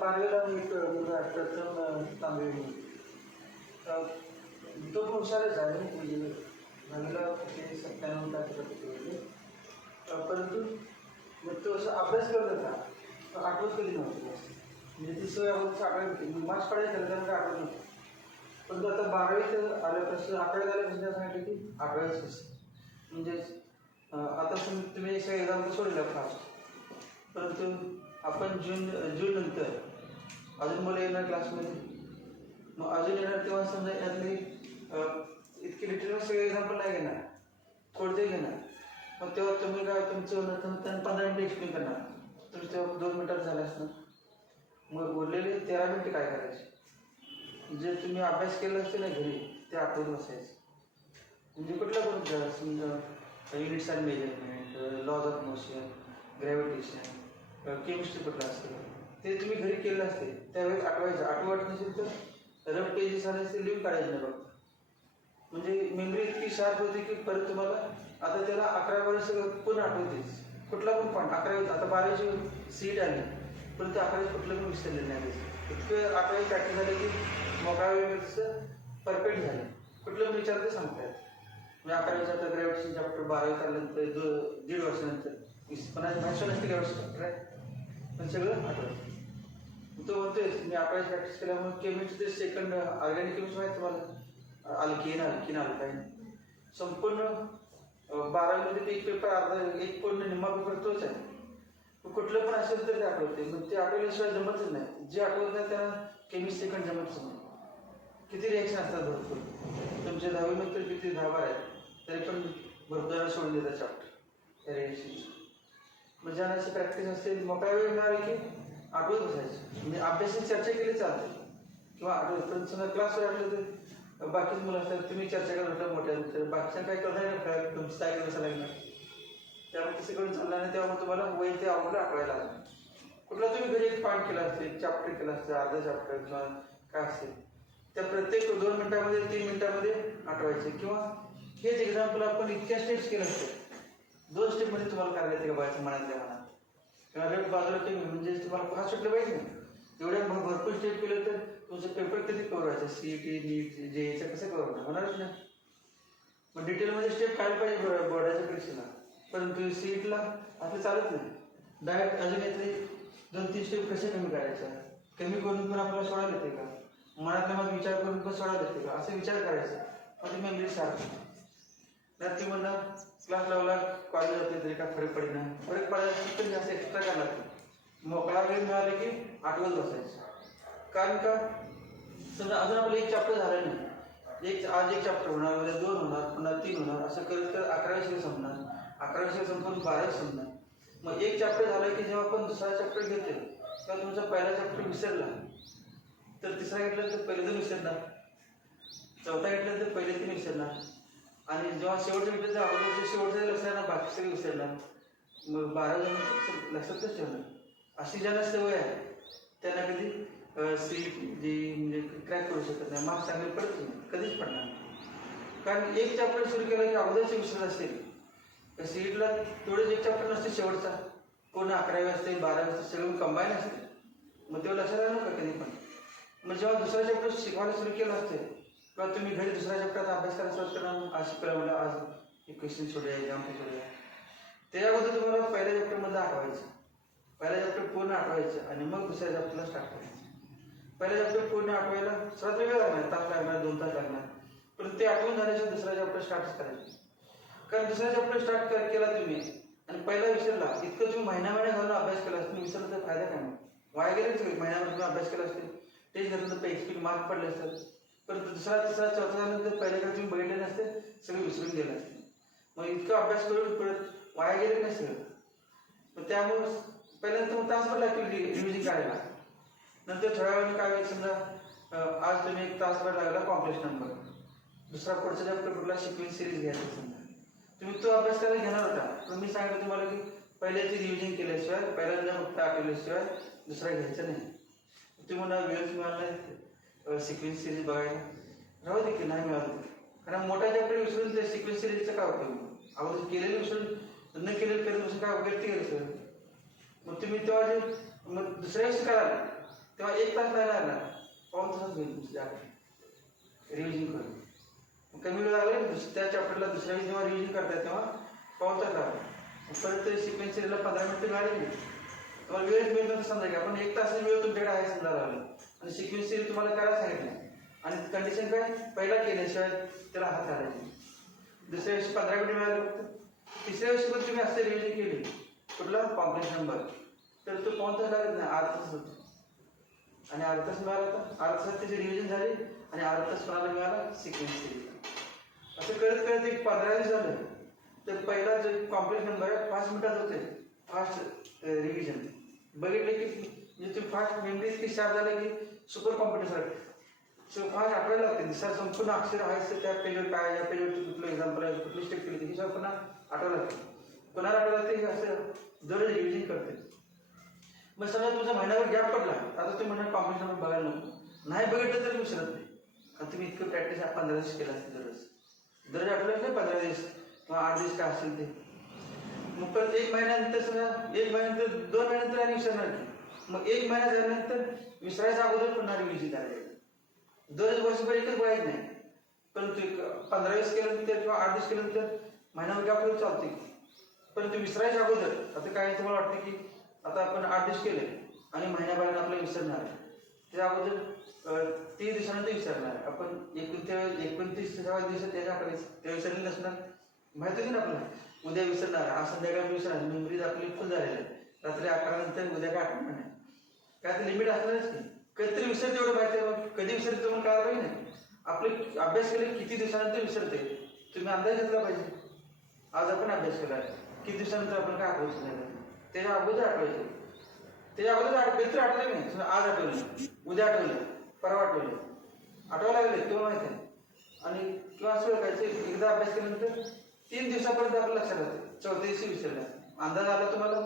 बारवीला एक मुलगा प्रथम तांबे तो पण हुशारच आहे, म्हणजे बारवीला 97% परंतु मग तो असं अभ्यास करत होता, आठवत कधी नव्हतं. म्हणजे ती सवय अगोदर आकडे होती, मार्क्स पडायचं त्याला काय आठवत नव्हतं. परंतु आता 12वीत आलं कसं आकडे झाल्यापासून त्या सांगितलं की आठवायचं कसं. म्हणजे आता तुम्ही सगळे एक्झाम्पल सोडलं फास्ट, परंतु आपण जून नंतर अजून मला येणार क्लासमध्ये, मग अजून येणार तेव्हा समजा यातले इतके डिटेलमध्ये सगळे एक्झाम्पल नाही घेणार, थोडते घेणार. मग तेव्हा तुम्ही काय तुमचं 15 मिनिटं एक्सप्लेन करणार, तुम्ही तेव्हा 2 मिनिटात झाले असणार. मग उरलेले 13 मिनिटं काय करायचे, जे तुम्ही अभ्यास केला असते ना घरी ते आठवून बसायचं. म्हणजे कुठलं पण समजा units and measurement, laws of motion, gravitation, chemistry कुठलं असतं ते तुम्ही घरी केलं असते त्यावेळेस आठवायचं. आठवत नसेल तर रफ पेजेस आले असते लिहून काढायचं नाही बघ. म्हणजे मेमरी इतकी शार्प होती की परत तुम्हाला आता त्याला 11 वर्ष पुन्हा आठवतेच. कुठला पण पॉईंट 11वी आता 12वीची सीट आली परंतु 11वी कुठलं पण विसरलेलं नाही. इतकं 11वी प्रॅक्टिस झाली की मोकळा वेळेचं परफेक्ट झालं, कुठलं पण विचार ते सांगतात. म्हणजे 11वीचं आता ग्रॅव्हिटेशन चॅप्टर 12वी झाल्यानंतर 1.5 वर्षानंतर माहिती नसते काय चॅप्टर आहे पण सगळं आठवतं. तो म्हणतोय मी आपल्याला प्रॅक्टिस केल्यामुळे केमिस्ट्री सेकंड ऑर्गॅनिक केमिस्ट्री माहिती तुम्हाला अल्किन अल्काईन संपूर्ण 12वीमध्ये एक पेपर अर्धा एक पूर्ण निम्मा पेपर तोच आहे. कुठलं पण असेल तर ते आठवते मग ते आठवल्याशिवाय जमतच नाही. जे आठवत नाही त्यांना केमिस्ट्री सेकंड जमतच नाही. किती रिॲक्शन असतात भरपूर तुमच्या 10वीमध्ये तर किती 10-12 आहेत तरी पण भरपूर सोडून देतात चॅप्टर त्या रिॲक्शन. म्हणजे ज्यांना अशी प्रॅक्टिस असते मोकळा वेळ मिळाला की आठवत बसायचं. म्हणजे अभ्यासाची चर्चा केली चालते किंवा आठवत पण समजा क्लासवर आठवलं तर बाकीच मुलं असतात तुम्ही चर्चा करत होता मोठ्या बाकीच्या काय करणार नाही तुमचं काय कसं लागणार त्यामुळे तसं करून चालणार नाही. तेव्हा मग तुम्हाला वय ते अवघड आठवायला लागणार. कुठला तुम्ही घरी एक पाठ केला असते चॅप्टर केला असतं अर्धा चॅप्टर किंवा काय असेल त्या प्रत्येक 2 मिनिटामध्ये 3 मिनिटामध्ये आठवायचे. किंवा हेच एक्झाम्पल आपण इतक्या स्टेप्स केलं असतं 2 स्टेपमध्ये तुम्हाला करायला येते का बायचं मनातल्या मनात किंवा रेट बाजूला कमी म्हणजे तुम्हाला फास्ट सुटलं पाहिजे ना. एवढ्या भरपूर स्टेप केलं तर तुमचं पेपर कधी कव्हर व्हायचं CET नीट JEE कसं कव्हर होणार होणारच नाही. मग डिटेलमध्ये स्टेप काढली पाहिजे बोर्डाच्या परीक्षेला परंतु CETला असं चालत नाही. डायरेक्ट अजून येते 2-3 स्टेप कसे कमी करायचा कमी करून पण आपल्याला सोडायला येते का मनातल्या मनात विचार करून पण सोडायला येते का असं विचार करायचा. मग तुम्ही इंग्लिश सारखं नाही ती म्हणणार क्लास लावला कॉलेज होते तरी काय फरक पडेल ना फरक पडायला पण जास्त एक्स्ट्रा करायला लागते. मोकळा वेळ मिळाला की आठवत बसायचं. कारण का समजा अजून आपलं एक चॅप्टर झालं नाही आज एक चॅप्टर होणार उद्या 2 होणार पुन्हा 3 होणार असं करत करत 11 विषय संपणार 11 विषय संपून 12 संपणार. मग एक चॅप्टर झालं की जेव्हा आपण दुसरा चॅप्टर घेतो तेव्हा तुमचा पहिला चॅप्टर विसरला तर तिसरा घेतला तर पहिले 2 विसरणार चौथा घेतला तर पहिले 3 विसरणार आणि जेव्हा शेवटचं घेतलं तर अगोदरचं शेवटचं लक्षात येणार बाकी सगळे विसरणार. मग 12 जण लक्षातच ठेवणार. अशी ज्यांना सवय आहे त्यांना कधी सीट जी म्हणजे क्रॅक करू शकत नाही मार्क्स चांगले पडत नाही कधीच पडणार नाही. कारण एक चॅप्टर सुरू केला की अगोदरचे विसरत असेल तर सीटला तेवढेच एक चॅप्टर नसते शेवटचा पूर्ण 11वी असते 12वी असते सगळं कंबाईन असते. मग तेव्हा लक्षात राहणार का कधी पण. मग जेव्हा दुसरा चॅप्टर शिकवायला सुरू केलं असते किंवा तुम्ही घरी दुसऱ्या चॅप्टरचा अभ्यास करायला सुरुवात करणार आज शिकवला मला आज एक क्वेश्चन सोडूया एक्झाम्पल सोडूया त्या अगोदर तुम्हाला पहिल्या चॅप्टरमध्ये आठवायचं पहिला चॅप्टर पूर्ण आठवायचं आणि मग दुसऱ्या चॅप्टरला स्टार्ट करायचं. पहिला चॅप्टर पूर्ण आठवायला सर्वात वेळ लागणार तास लागणार 2 तास लागणार पण ते आठवून झाल्याशिवाय दुसरा चॅप्टर स्टार्टच करायचं. कारण दुसरा चॅप्टर स्टार्ट केला तुम्ही आणि पहिला विसरला इतकं तुम्ही महिना घालून अभ्यास केला तुम्ही विसरला तर फायदा काय मग वाया गेले सगळे महिन्याभर तुम्ही अभ्यास केला असतील तेच झालं तर एक्सपीड मार्क पडले असतात परंतु दुसरा तिसरा चौथा झाल्यानंतर पहिल्याकडे तुम्ही बघितले नसते सगळे विसरून गेले असते. मग इतकं अभ्यास करून परत वाया गेले नसते. मग त्यामुळे पहिल्यांदा मग तासभर लागतील रिव्हिजन करायला नंतर थोड्या वेळाने काय वेळ समजा आज तुम्ही 1 तासभर लागला कॉम्प्लेक्स नंबर दुसरा पुढचा चॅप्टर कुठला सिक्वेन्स सिरीज घ्यायचा समजा तुम्ही तो अभ्यास करायला घेणार होता पण मी सांगितलं तुम्हाला की पहिल्याची रिव्हिजन केल्याशिवाय पहिल्यांदा फक्त आठवल्याशिवाय दुसरा घ्यायचा नाही. तुम्ही म्हणा वेळच मिळाला नाही सिक्वेन्स सिरीज बघायला राहू दे की नाही मिळालं कारण मोठा चॅप्टर विसरून ते सिक्वेन्स सिरीजचा काय उपयोग अगोदर केलेलं विसरून न केलेलं करत बसून काय उपयोग ते केलं. मग तुम्ही तेव्हा जे मग दुसऱ्या दिवशी कराल तेव्हा 1 तास लागणार ना पाऊण तासच होईल दुसऱ्या रिव्हिजन करून. कमी वेळ लागला त्या चॅप्टरला दुसऱ्या वेळी जेव्हा रिव्हिजन करतात तेव्हा पाऊण तास लागला परत ते सिक्वेन्स सिरीजला 15 मिनिटं मिळाली नाही तुम्हाला वेळच मिळत नव्हतं समजा की आपण 1 तास वेळ तुमच्याकडे आहे समजा लागलं आणि सिक्वेन्स सिरीज तुम्हाला करायला सांगितलं आणि कंडिशन काय पहिला केल्याशिवाय त्याला हात घालायचे दुसऱ्या दिवशी 15 मिनिटं मिळाले फक्त तिसऱ्या दिवशी पण तुम्ही असं रिव्हिजन केली कुठला कॉम्प्लेक्स नंबर तर तो पाऊण तास लागत नाही अर्धा तास होतो आणि अर्धा तास मिळाला तर अर्धा तास त्याची रिव्हिजन झाली आणि अर्धा तास कोणाला मिळाला सिक्वेन्स सिरीज. असं करत करत एक 15 दिवस झालं तर पहिला जो कॉम्प्लेक्स नंबर आहे 5 मिनिटात होते फास्ट रिव्हिजन बघितले की म्हणजे तुम्ही फास्ट मेमरी इतकी शार्प झाली की सुपर कॉम्प्युटर सो फास्ट आठवायला लागते दिवसा संपूर्ण अक्षर आहे त्या पेजवर काय या पेजवर कुठलं एक्झाम्पल आहे कुठली स्टेप केली ही पुन्हा आठवायला लागते कोणाला आठवलं लागते असं दररोज रिव्हिजन करते. मग समजा तुमचा महिन्यावर गॅप पडला आता तुम्ही म्हणा कॉम्प्लेक्स नंबर बघायला नको नाही बघितलं तरी विसरत नाही कारण तुम्ही इतकं प्रॅक्टिस 15 दिवस केला असेल दररोज आठवलं नाही 15 दिवस किंवा 8 दिवस काय असेल ते मग परत 1 महिन्यानंतर समजा 1 महिन्यानंतर 2 महिन्यानंतर आणि विसरणार की मग 1 महिना झाल्यानंतर विसरायच्या अगोदर पुन्हा रिव्हिजन करायचं दररोज वर्षभर एकच बघायचं नाही परंतु 15 दिवस केल्यानंतर किंवा 8 दिवस केल्यानंतर महिन्यावर गॅप चालते परंतु विसरायच्या अगोदर आता काय तुम्हाला वाटतं की आता आपण 8 दिवस केले आणि महिन्याभराने आपल्याला विसरणार आहे. त्या अगोदर 30 दिवसानंतर विसरणार आहे. आपण 29व्या दिवसात त्याच्या आठवायचं त्या विसरले नसणार, माहिती आहे ना आपल्याला. उद्या विसरणार, आज संध्याकाळी विसरणार, मेमरीज आपली फुल झालेली आहे. रात्री 11 नंतर उद्या काय आठवण नाही, काय ते लिमिट असणारच की. कधीतरी विसरते एवढं माहिती आहे, मग कधी विसरते तुम्हाला कळायला पाहिजे नाही. आपले अभ्यास केले किती दिवसानंतर विसरते तुम्ही अंदाज घेतला पाहिजे. आज आपण अभ्यास केला आहे, किती दिवसानंतर आपण काय आठवायचं नाही, त्याच्या अगोदर आठवायचं. त्याच्या अगोदर कधीतरी आठवलं नाही, आज आठवलं, उद्या आठवलं, परवा आठवलं, आठवायला लागले तुम्हाला माहिती आहे. आणि किंवा असं ओळखायचं एकदा अभ्यास केल्यानंतर 3 दिवसापर्यंत आपलं लक्षात राहतं. 4थ्या दिवशी विसरला, अंदाज आला तुम्हाला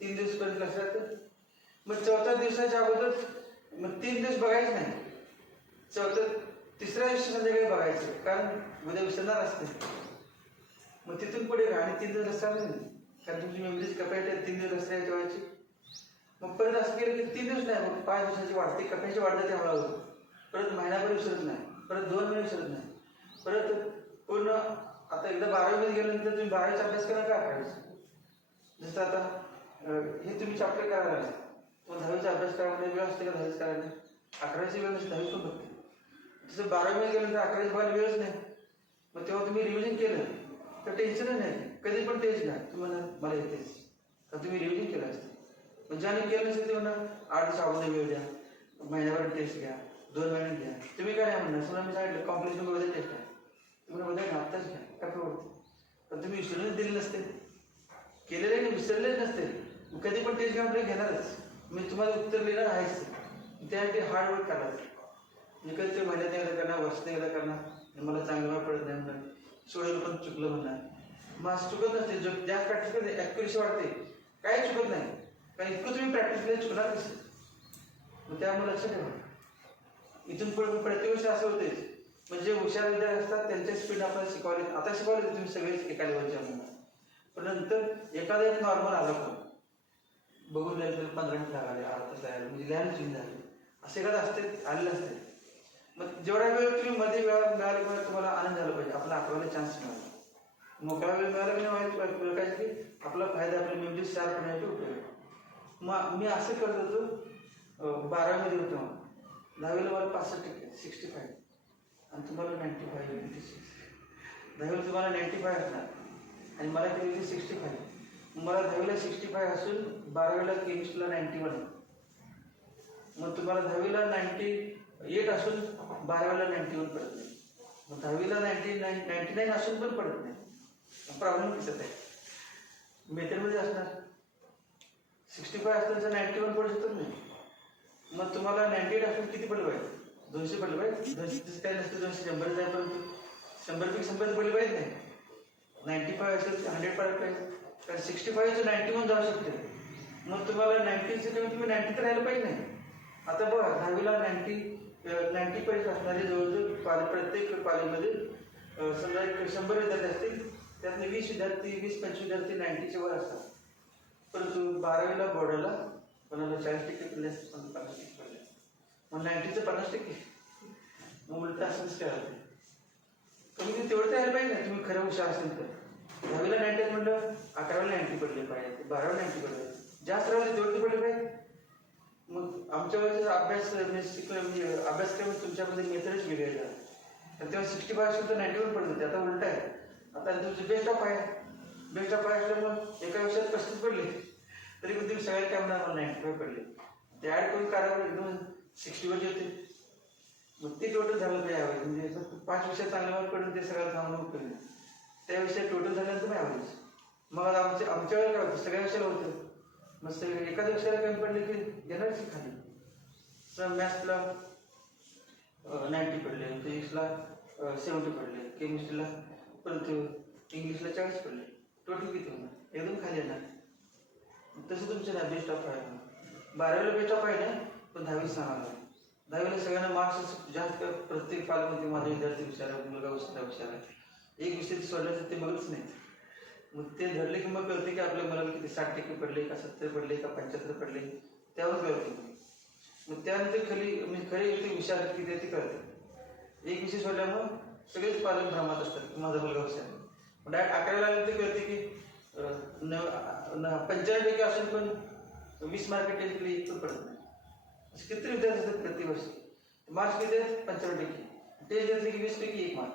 3 दिवसपर्यंत लक्षात राहतं. मग 4थ्या दिवसाच्या अगोदर मग 3 दिवस बघायचं नाही, तिसऱ्या दिवशी संध्याकाळी बघायचं, कारण उद्या विसरणार असते. मग तिथून पुढे का आणि 3 दिवस लक्षात नाही, कारण तुमची मेमरीज कपॅसिटी 3 दिवस लक्षात ठेवायची. मग परत असं केलं की 3 दिवस नाही, मग 5 दिवसाची वाढते, कपॅसिटी वाढते ते हळूहळू. परत महिनाभर विसरत नाही, परत 2 महिने विसरत नाही, परत पूर्ण. आता एकदा 12वीमध्ये गेल्यानंतर तुम्ही 12वीचा अभ्यास करा का करायचं. जसं आता हे तुम्ही चॅप्टर करायला लागले, तुम्हाला 10वीचा अभ्यास करायला वेळ असते का 10वीच करायला, 11वीची वेळ नसते, 10वी पण बघते. जसं 12वीमध्ये गेल्यानंतर 11वीची बघायला वेळच नाही, मग तेव्हा तुम्ही रिव्हिजन केलं तर टेन्शनच नाही, कधी पण टेन्शन नाही तुम्हाला, मला येतेच तर तुम्ही रिव्हिजन केलं असतं. म्हणजे आणि केलं नसेल ते म्हणा 8 दिवस अगोदर वेळ द्या, महिन्याभर टेस्ट घ्या, 2 महिने घ्या. तुम्ही काय नाही म्हणणार, समजा मी सांगितलं कॉम्प्लेक्स मध्ये टेस्ट आहे, तुम्ही उद्या घ्या, आत्ताच घ्या, काय प्रवृत्ती. पण तुम्ही विसरूनच दिले नसते, केलेले नाही, विसरलेच नसते, कधी पण टेस्ट घेऊन घेणारच. मी तुम्हाला उत्तर लिहिणार आहेच, त्यासाठी हार्डवर्क करायचं. म्हणजे कधी ते महिन्यात एकदा करणार, वर्षात एकदा करणार, मला चांगलं मार्क पडत नाही म्हणणार, सोडलं पण चुकलं म्हणणार. मग असं चुकत नसते, जो जास्त प्रॅक्टिस करते ॲक्युरेसी वाढते, काही चुकत नाही, कारण इतकं तुम्ही प्रॅक्टिस केलं चुकणार कसं. मग त्यामुळे लक्षात ठेवा, इथून पुढे प्रत्येक वर्षी असं होते. म्हणजे हुशार विद्यार्थी असतात त्यांच्या स्पीड आपल्याला शिकवले, आता शिकवले तुम्ही सगळेच एका लेवलच्या म्हणून. पण नंतर एखादा एक नॉर्मल आला पण बघून लिहायला 15 मिनिट लागले, अर्धा तास लागले, म्हणजे लिहायला चेंज झाले, असे एखादं असते, आलेलं असते. मग जेवढा वेळ तुम्ही मध्ये वेळा मिळाला किंवा तुम्हाला आनंद झाला पाहिजे, आपला आठवायला चान्स मिळाला, मोकळा वेळ मिळाला की नाही ओळखायचं की आपला फायदा, आपली मेमरी शार्प होण्यासाठी उपयोग आहे. मग मी असं करत होतो 12वीमध्ये होतो, 10वीला मला 65%, 65, आणि तुम्हाला 95, 96. 10वीला तुम्हाला 95 असणार आणि मला केली होती 65. मला 10वीला 65 असून 12वीला केमिस्ट्रीला 91. मग तुम्हाला 10वीला 98 असून 12वीला 91 पडत नाही. मग 10वीला 99 असून पण पडत नाही. प्रॉब्लेम दिसत आहे, मेथडमध्ये असणार 65 असताना 91 पडू शकत नाही. मग तुम्हाला 98 असून किती पडलं पाहिजे, 200 पडलं पाहिजे. 200 काय नसतं, 200 100 जाय, पण 100पैकी 100 पडले पाहिजे नाही. 95 असेल 100 पडलं पाहिजे, कारण 65 चं 91 जाऊ शकते. मग तुम्हाला 90 तुम्ही 90 तर राहिलं पाहिजे नाही. आता बघा 10वीला 90 पाहिजे असणारे जवळजवळ प्रत्येक कॉलेजमध्ये समजा 100 विद्यार्थी असतील, त्यातले 20 विद्यार्थी 20-25 विद्यार्थी 90च्या वर असतात. परंतु 12वीला बोर्डाला कोणाला 40% पडले असते, 50% पडले, मग 90चं 50%. मग उलट असंच करायला कमी तेवढं तयार पाहिजे ना, तुम्ही खरं हुशार असेल तर. 10वीला 90 म्हटलं, 11वीला 90 पडले पाहिजे, 12वीला 90 पडले, जास्त राहिले तेवढे पडले पाहिजे. मग आमच्या वेळेस अभ्यास म्हणजे अभ्यासक्रम तुमच्यामध्ये मेथडच वेगळे आहे. तेव्हा 65 असेल तर 91 पडले होते, आता उलट आहे. आता तुमचं बेस्ट ऑफ आहे, बेस्ट ऑफ आहे असल्यामुळे एका विषयात 35 पडले, तरी पण तुम्ही सगळ्या काय म्हणा मला 95 पडले. ते ॲड करून काढावं एकदम 60 होते. मग ते टोटल झालं पाहिजे ॲव्हरेज, म्हणजे 5 विषयात चांगले मार्क पडून ते सगळ्याला चांगलं उपयोग नाही. त्या विषयात टोटल झाल्यानंतर मग ॲव्हरेज. मग आमच्या वेळेला काय होतं, सगळ्या विषयाला होतं. मग सगळे एखाद्या विषयाला कमी पडले की येणारच खाली. सर मॅथ्सला 90 पडले, फिजिक्सला 70 पडले, केमिस्ट्रीला परत इंग्लिशला 40 पडले, टोटल किती होणार, एकदम खाली येणार. तसं तुमचं ना बेस्ट ऑफ आहे. 12वीला बेस्ट ऑफ आहे ना, पण 10वी सांगा. 10वीला सगळ्यांना मार्क्स जास्त, प्रत्येक पालकमध्ये माझा विद्यार्थी हुशार आहे, मुलगा हुशार आहे, एक विषय सोडला तर ते बघच नाही. मग ते धरले की मग कळते की आपल्या मुलाला किती 60% पडले का 70 पडले का 75 पडले, त्यावर कळते. मग त्यानंतर खरी किती हुशार किती ते कळते. एक विषय सोडल्यामुळे सगळेच पालक भ्रमात असतात की माझा मुलगा हुशार आहे. मग डायरेक्ट 11वीला आल्यानंतर कळते की 95 असून पण 20 मार्क टेस्टली इतकं पडत नाही. किती विद्यार्थी असतात प्रतिवर्षी? मार्क्स किती आहेत? 95. टेस्ट घेतली की 20 पैकी 1 मार्क.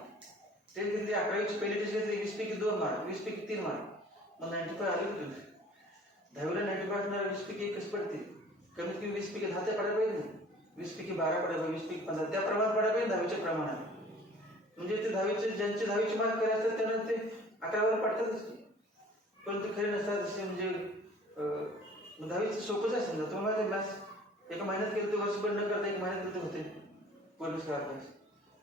टेस्ट घेतली 11वीची पहिली टेस्ट घेतली 20 पैकी 2 मार्क, 20 पैकी 3 मार्क. मग 95 आले कुठे? 10वीला 95 असणार, 20 पैकी 1 पडते. कमीत कमी 20 पैकी 10 ते पडायला पाहिजे, 20 पैकी 12 पडायला पाहिजे, 20 पैकी 15 त्या प्रमाणात पडायला पाहिजे 10वीच्या प्रमाणात. म्हणजे ते 10वीचे ज्यांचे 10वीचे मार्क खरे असतात त्यांना ते 11वीला पडतातच. पण ते खरे नसतात असे. म्हणजे 10वीचं सोपंच आहे. समजा तुम्हाला माहिती आहे मॅथ्स एका महिन्यात केलं तर वर्षभर न करता 1 महिन्यात केलं होते पोलीस काढायला.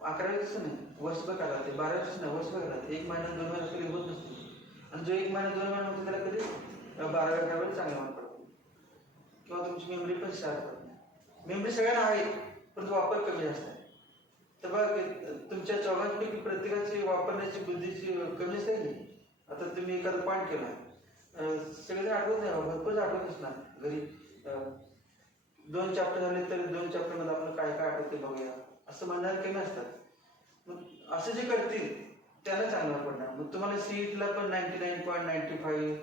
11वी तसं नाही, वर्षभर काढा ते. 12वी नाही, वर्षभर काढा. 1 महिना 2 महिन्यात कधी होत नसते. आणि जो 1 महिना 2 महिना होतो त्याला कधी 12व्या 11वीला चांगले मार्क पडतो. किंवा तुमची मेमरी पण शार्प पडते. मेमरी सगळ्यांना आहे पण वापर कमी जास्त आहे. तर बघा तुमच्या 14पैकी प्रत्येकाची वापरण्याची बुद्धीची कमी असते की. आता तुम्ही एखादा पॉईंट केला, सगळे आठवत नाही, भरपूर आठवत असणार. घरी 2 चॅप्टर झाले तर 2 चॅप्टरमध्ये आपण काय काय आठवते बघूया असं म्हणणारे कमी असतात. मग असं जे करतील त्याला चांगलं पडणार. मग तुम्हाला सीईटीला पण 99.95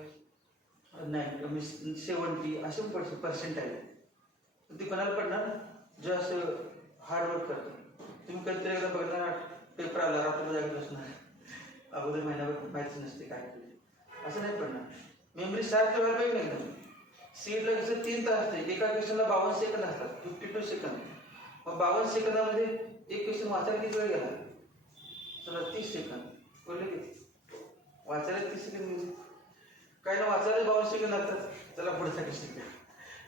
70 असे पर्सेंट आहे. ती कोणाला पडणार? जे असं हार्डवर्क करतो. तुम्ही कधीतरी एकदा बघताना पेपर आला रात्र जागी बसणार, अगोदर महिन्याभर माहितीच नसते काय केलं, असं नाही पडणार. मेमरी शार्प व्हायला पाहिजे एकदम. सीईटीला कसं 3 तास असते, एका क्वेश्चनला 52 सेकंद असतात, 52 सेकंद. मग 52 सेकंदामध्ये एक क्वेश्चन वाचायला किती वेळ गेला? चला 30 सेकंद. बोलले किती? वाचायला 30 सेकंद म्हणजे काय ना, वाचायला 52 सेकंद लागतात. चला पुढचा क्वेश्चन घ्या.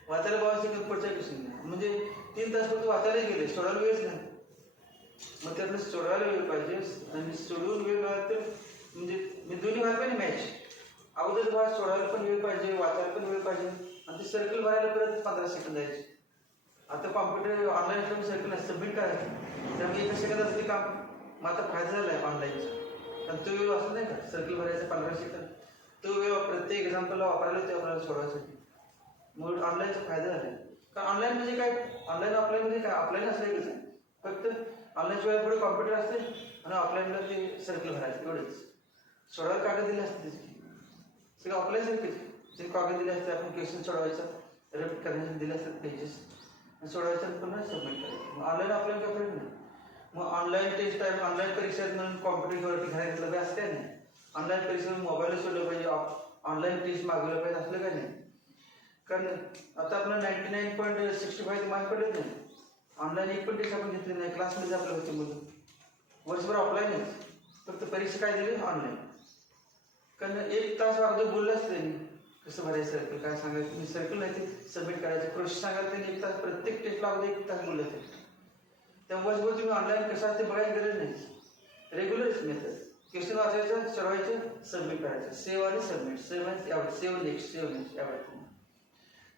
वाचायला 52 सेकंद, पुढचा क्वेश्चन घ्या. म्हणजे 3 तास फक्त वाचायला गेले, सोडायला वेळच नाही. मग त्यातलं सोडवायला वेळ पाहिजे आणि सोडवून वेळ मिळाला तर म्हणजे मी दोन्ही व्हायला पाहिजे मॅच. अगोदर भाग सोडवायला पण वेळ पाहिजे, वाचायला पण वेळ पाहिजे. आणि ते सर्कल भरायला परत 15 सेकंद जायचे. आता कॉम्प्युटर ऑनलाईन असल्यामुळे सर्कल सबमिट करायचं, त्यामुळे 1 सेकंदात ते काम. मग आता फायदा झाला आहे ऑनलाईनचा. आणि तो वेळ वाचत नाही का, सर्कल भरायचा 15 सेकंद, तो वेळ प्रत्येक एक्झाम्पलला वापरायला ते आपल्याला सोडवायसाठी. मग ऑनलाईनचा फायदा झाला आहे. कारण ऑनलाईन म्हणजे काय, ऑनलाईन ऑफलाईन म्हणजे काय, ऑफलाईन असलं कसं फक्त ऑनलाईनच्या वेळेला पुढे कॉम्प्युटर असते आणि ऑफलाईनला ते सर्कल भरायचं एवढेच. सोडवायला कागद दिले असते सगळं ऑफलाईन सारखेच. ते कागद दिले असते, आपण क्वेश्चन सोडवायचं, रिपीट करण्यासाठी दिले असतात पेजेस, सोडवायचं आणि पुन्हा सबमिट करायचं. मग ऑनलाईन ऑफलाईन काय फरक नाही. मग ऑनलाईन टेस्ट आहे, ऑनलाईन परीक्षा म्हणून कॉम्प्युटरवरती घ्यायला घेतलं पाहिजे असं काय नाही. ऑनलाईन परीक्षा मोबाईलला सोडलं पाहिजे, ऑनलाईन टेस्ट मागवलं पाहिजे असलं काय नाही. कारण आता आपलं 99.65 मार्क पडत नाही. ऑनलाईन एक पण टेस्ट आपण घेतली नाही, क्लासमध्ये आपलं होते मुलं वर्षभर ऑफलाईनच, फक्त परीक्षा काय दिली ऑनलाईन. कारण 1 तास अगोदर बोललं असतं त्यांनी कसं भरायचं सर्कल, काय सांगायचं, मी सर्कल नाही ते सबमिट करायचं, प्रोसेस सांगायला त्यांनी 1 तास, प्रत्येक टेस्टला अगोदर 1 तास बोललं ते. त्यामुळे वर्षभर तुम्ही ऑनलाईन कसं असते बघायची गरज नाही. रेग्युलरच मेथड, क्वेश्चन वाचायचं, सोडवायचं, सबमिट करायचं, सेव्ह आणि सबमिट, सेव्ह नेक्स्ट यावरती.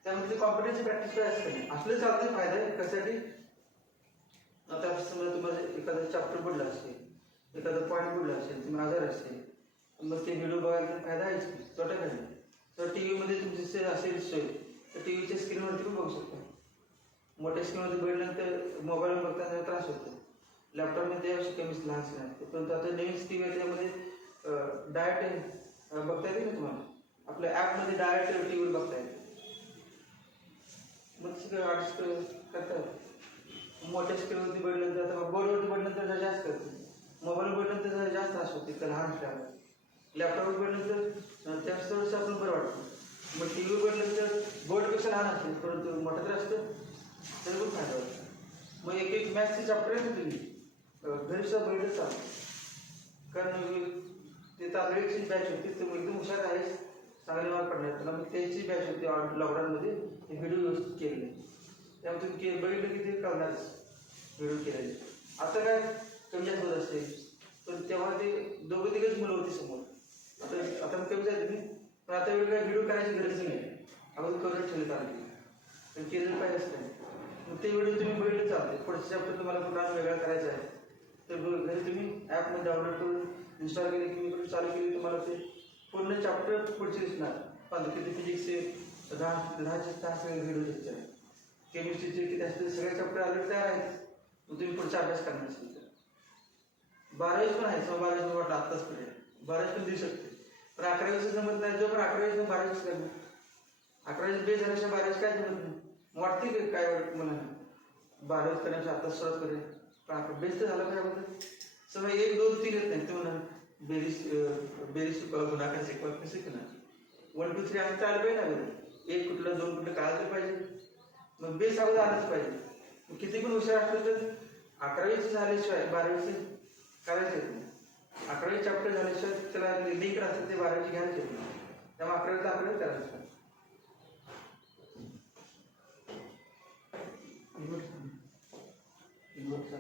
त्यामध्ये कॉम्प्युटरची प्रॅक्टिस करायचं नाही. असले चालते फायदा आहे कशासाठी. आता समजा तुम्हाला एखादं चॅप्टर बुडलं असेल, एखादं पॉईंट बुडलं असेल, तुम्ही आजार असेल, मग ते व्हिडिओ बघायला फायदा आहे, तोटा काय नाही. तर टी व्हीमध्ये तुमची असेल सोय तर टी व्हीच्या स्क्रीनवरती पण बघू शकता. मोठ्या स्क्रीनमध्ये बघितल्यानंतर मोबाईलवर बघताना त्रास होतो. लॅपटॉपमध्ये त्यापेक्षा कमीच लहान स्क्रीन असते. परंतु आता नवीन टी व्ही आहे त्यामध्ये डायरेक्ट बघता येते ना तुम्हाला, आपल्या ॲपमध्ये डायरेक्ट टी व्हीवर बघता येते. मग सगळं आर्टिस्ट करतात. मोठ्या स्क्रीनवरती बघितल्यानंतर, आता बोर्डवरती बघितल्यानंतर जरा जास्त करते, मोबाईलवर बघितल्यानंतर जरा जास्त त्रास होते त्या लहान स्क्रीनवर. लॅपटॉपवर बघितल्यानंतर त्याच थोडंसं आपण बरं वाटतं. मग टी व्हीवर बघितल्यानंतर बोर्डपेक्षा लहान असते परंतु मोठं तर असतं, तरी पण फायदा होतो. मग एक मॅथ्सचे चॅप्टर आहे ना तुम्ही घरी सुद्धा बघितलं चालतं. कारण ते तातडीची बॅच होती, तुम्ही एकदम हुशार आहेस, चांगले मार्क पडणार तुला. मग त्याची बॅच होती लॉकडाऊनमध्ये, ते व्हिडिओ व्यवस्थित केलेले, त्यामुळे तुम्ही बघितलं की ते कळणारच व्हिडिओ केलेले. आता काय कमी होत असते, पण तेव्हा ते 2-3 मुलं होती समोर. आता कमी जाते तुम्ही, पण आता वेळ काय व्हिडिओ करायची गरज नाही. अगोदर करून ठेवले चालते, पण केलं काय असतं. मग ते व्हिडिओ तुम्ही बघितलं चालते. पुढच्या चॅप्टर तुम्हाला कुठला वेगळा करायचा आहे तर घरी तुम्ही ॲपमध्ये डाउनलोड करून इन्स्टॉल केली की मी चालू केली, तुम्हाला ते पूर्ण चॅप्टर पुढचे दिसणार. किती फिजिक्सचे 10 तास व्हिडिओ दिसतात, केमिस्ट्रीचे किती असते, सगळे चॅप्टर आले तयार आहेत. मग तुम्ही पुढचा अभ्यास करणार असेल तर 12वीच पण आहे. 12वीच वाटलं आत्ताच पुढे 12वीच पण देऊ शकते. पण 11वीचं जमत नाही, जो पण 11वीचं 12वीचं करणार. 11वीचं बेस झाल्याशिवाय 12वीचं काय जमत नाही. वाटते की काय वाटतं मला 12वीच करण्याची आता सुरुवात करूया, पण आपण बेस तर झाला पाहिजे अगोदर. समजा 1 2 3 येत नाही, ते म्हणा बेरीज गुणाकार शिकवा कसं शिकणार. 1 2 3 आम्ही चालू पाहिजे ना अगोदर. 1 कुठलं 2 कुठलं कळायला तर पाहिजे. मग बेस अगोदर आलंच पाहिजे. किती पण हुशार असलं तर 11वीचं झाल्याशिवाय 12वीचं करायचं येत नाही. 11वी चॅप्टर झाल्याशिवाय त्याला लिंक असते ते 12वीची घ्यायला येत नाही. त्यामुळे 11वीचं आपल्याला करायचं पाहिजे. इन्व्हर्स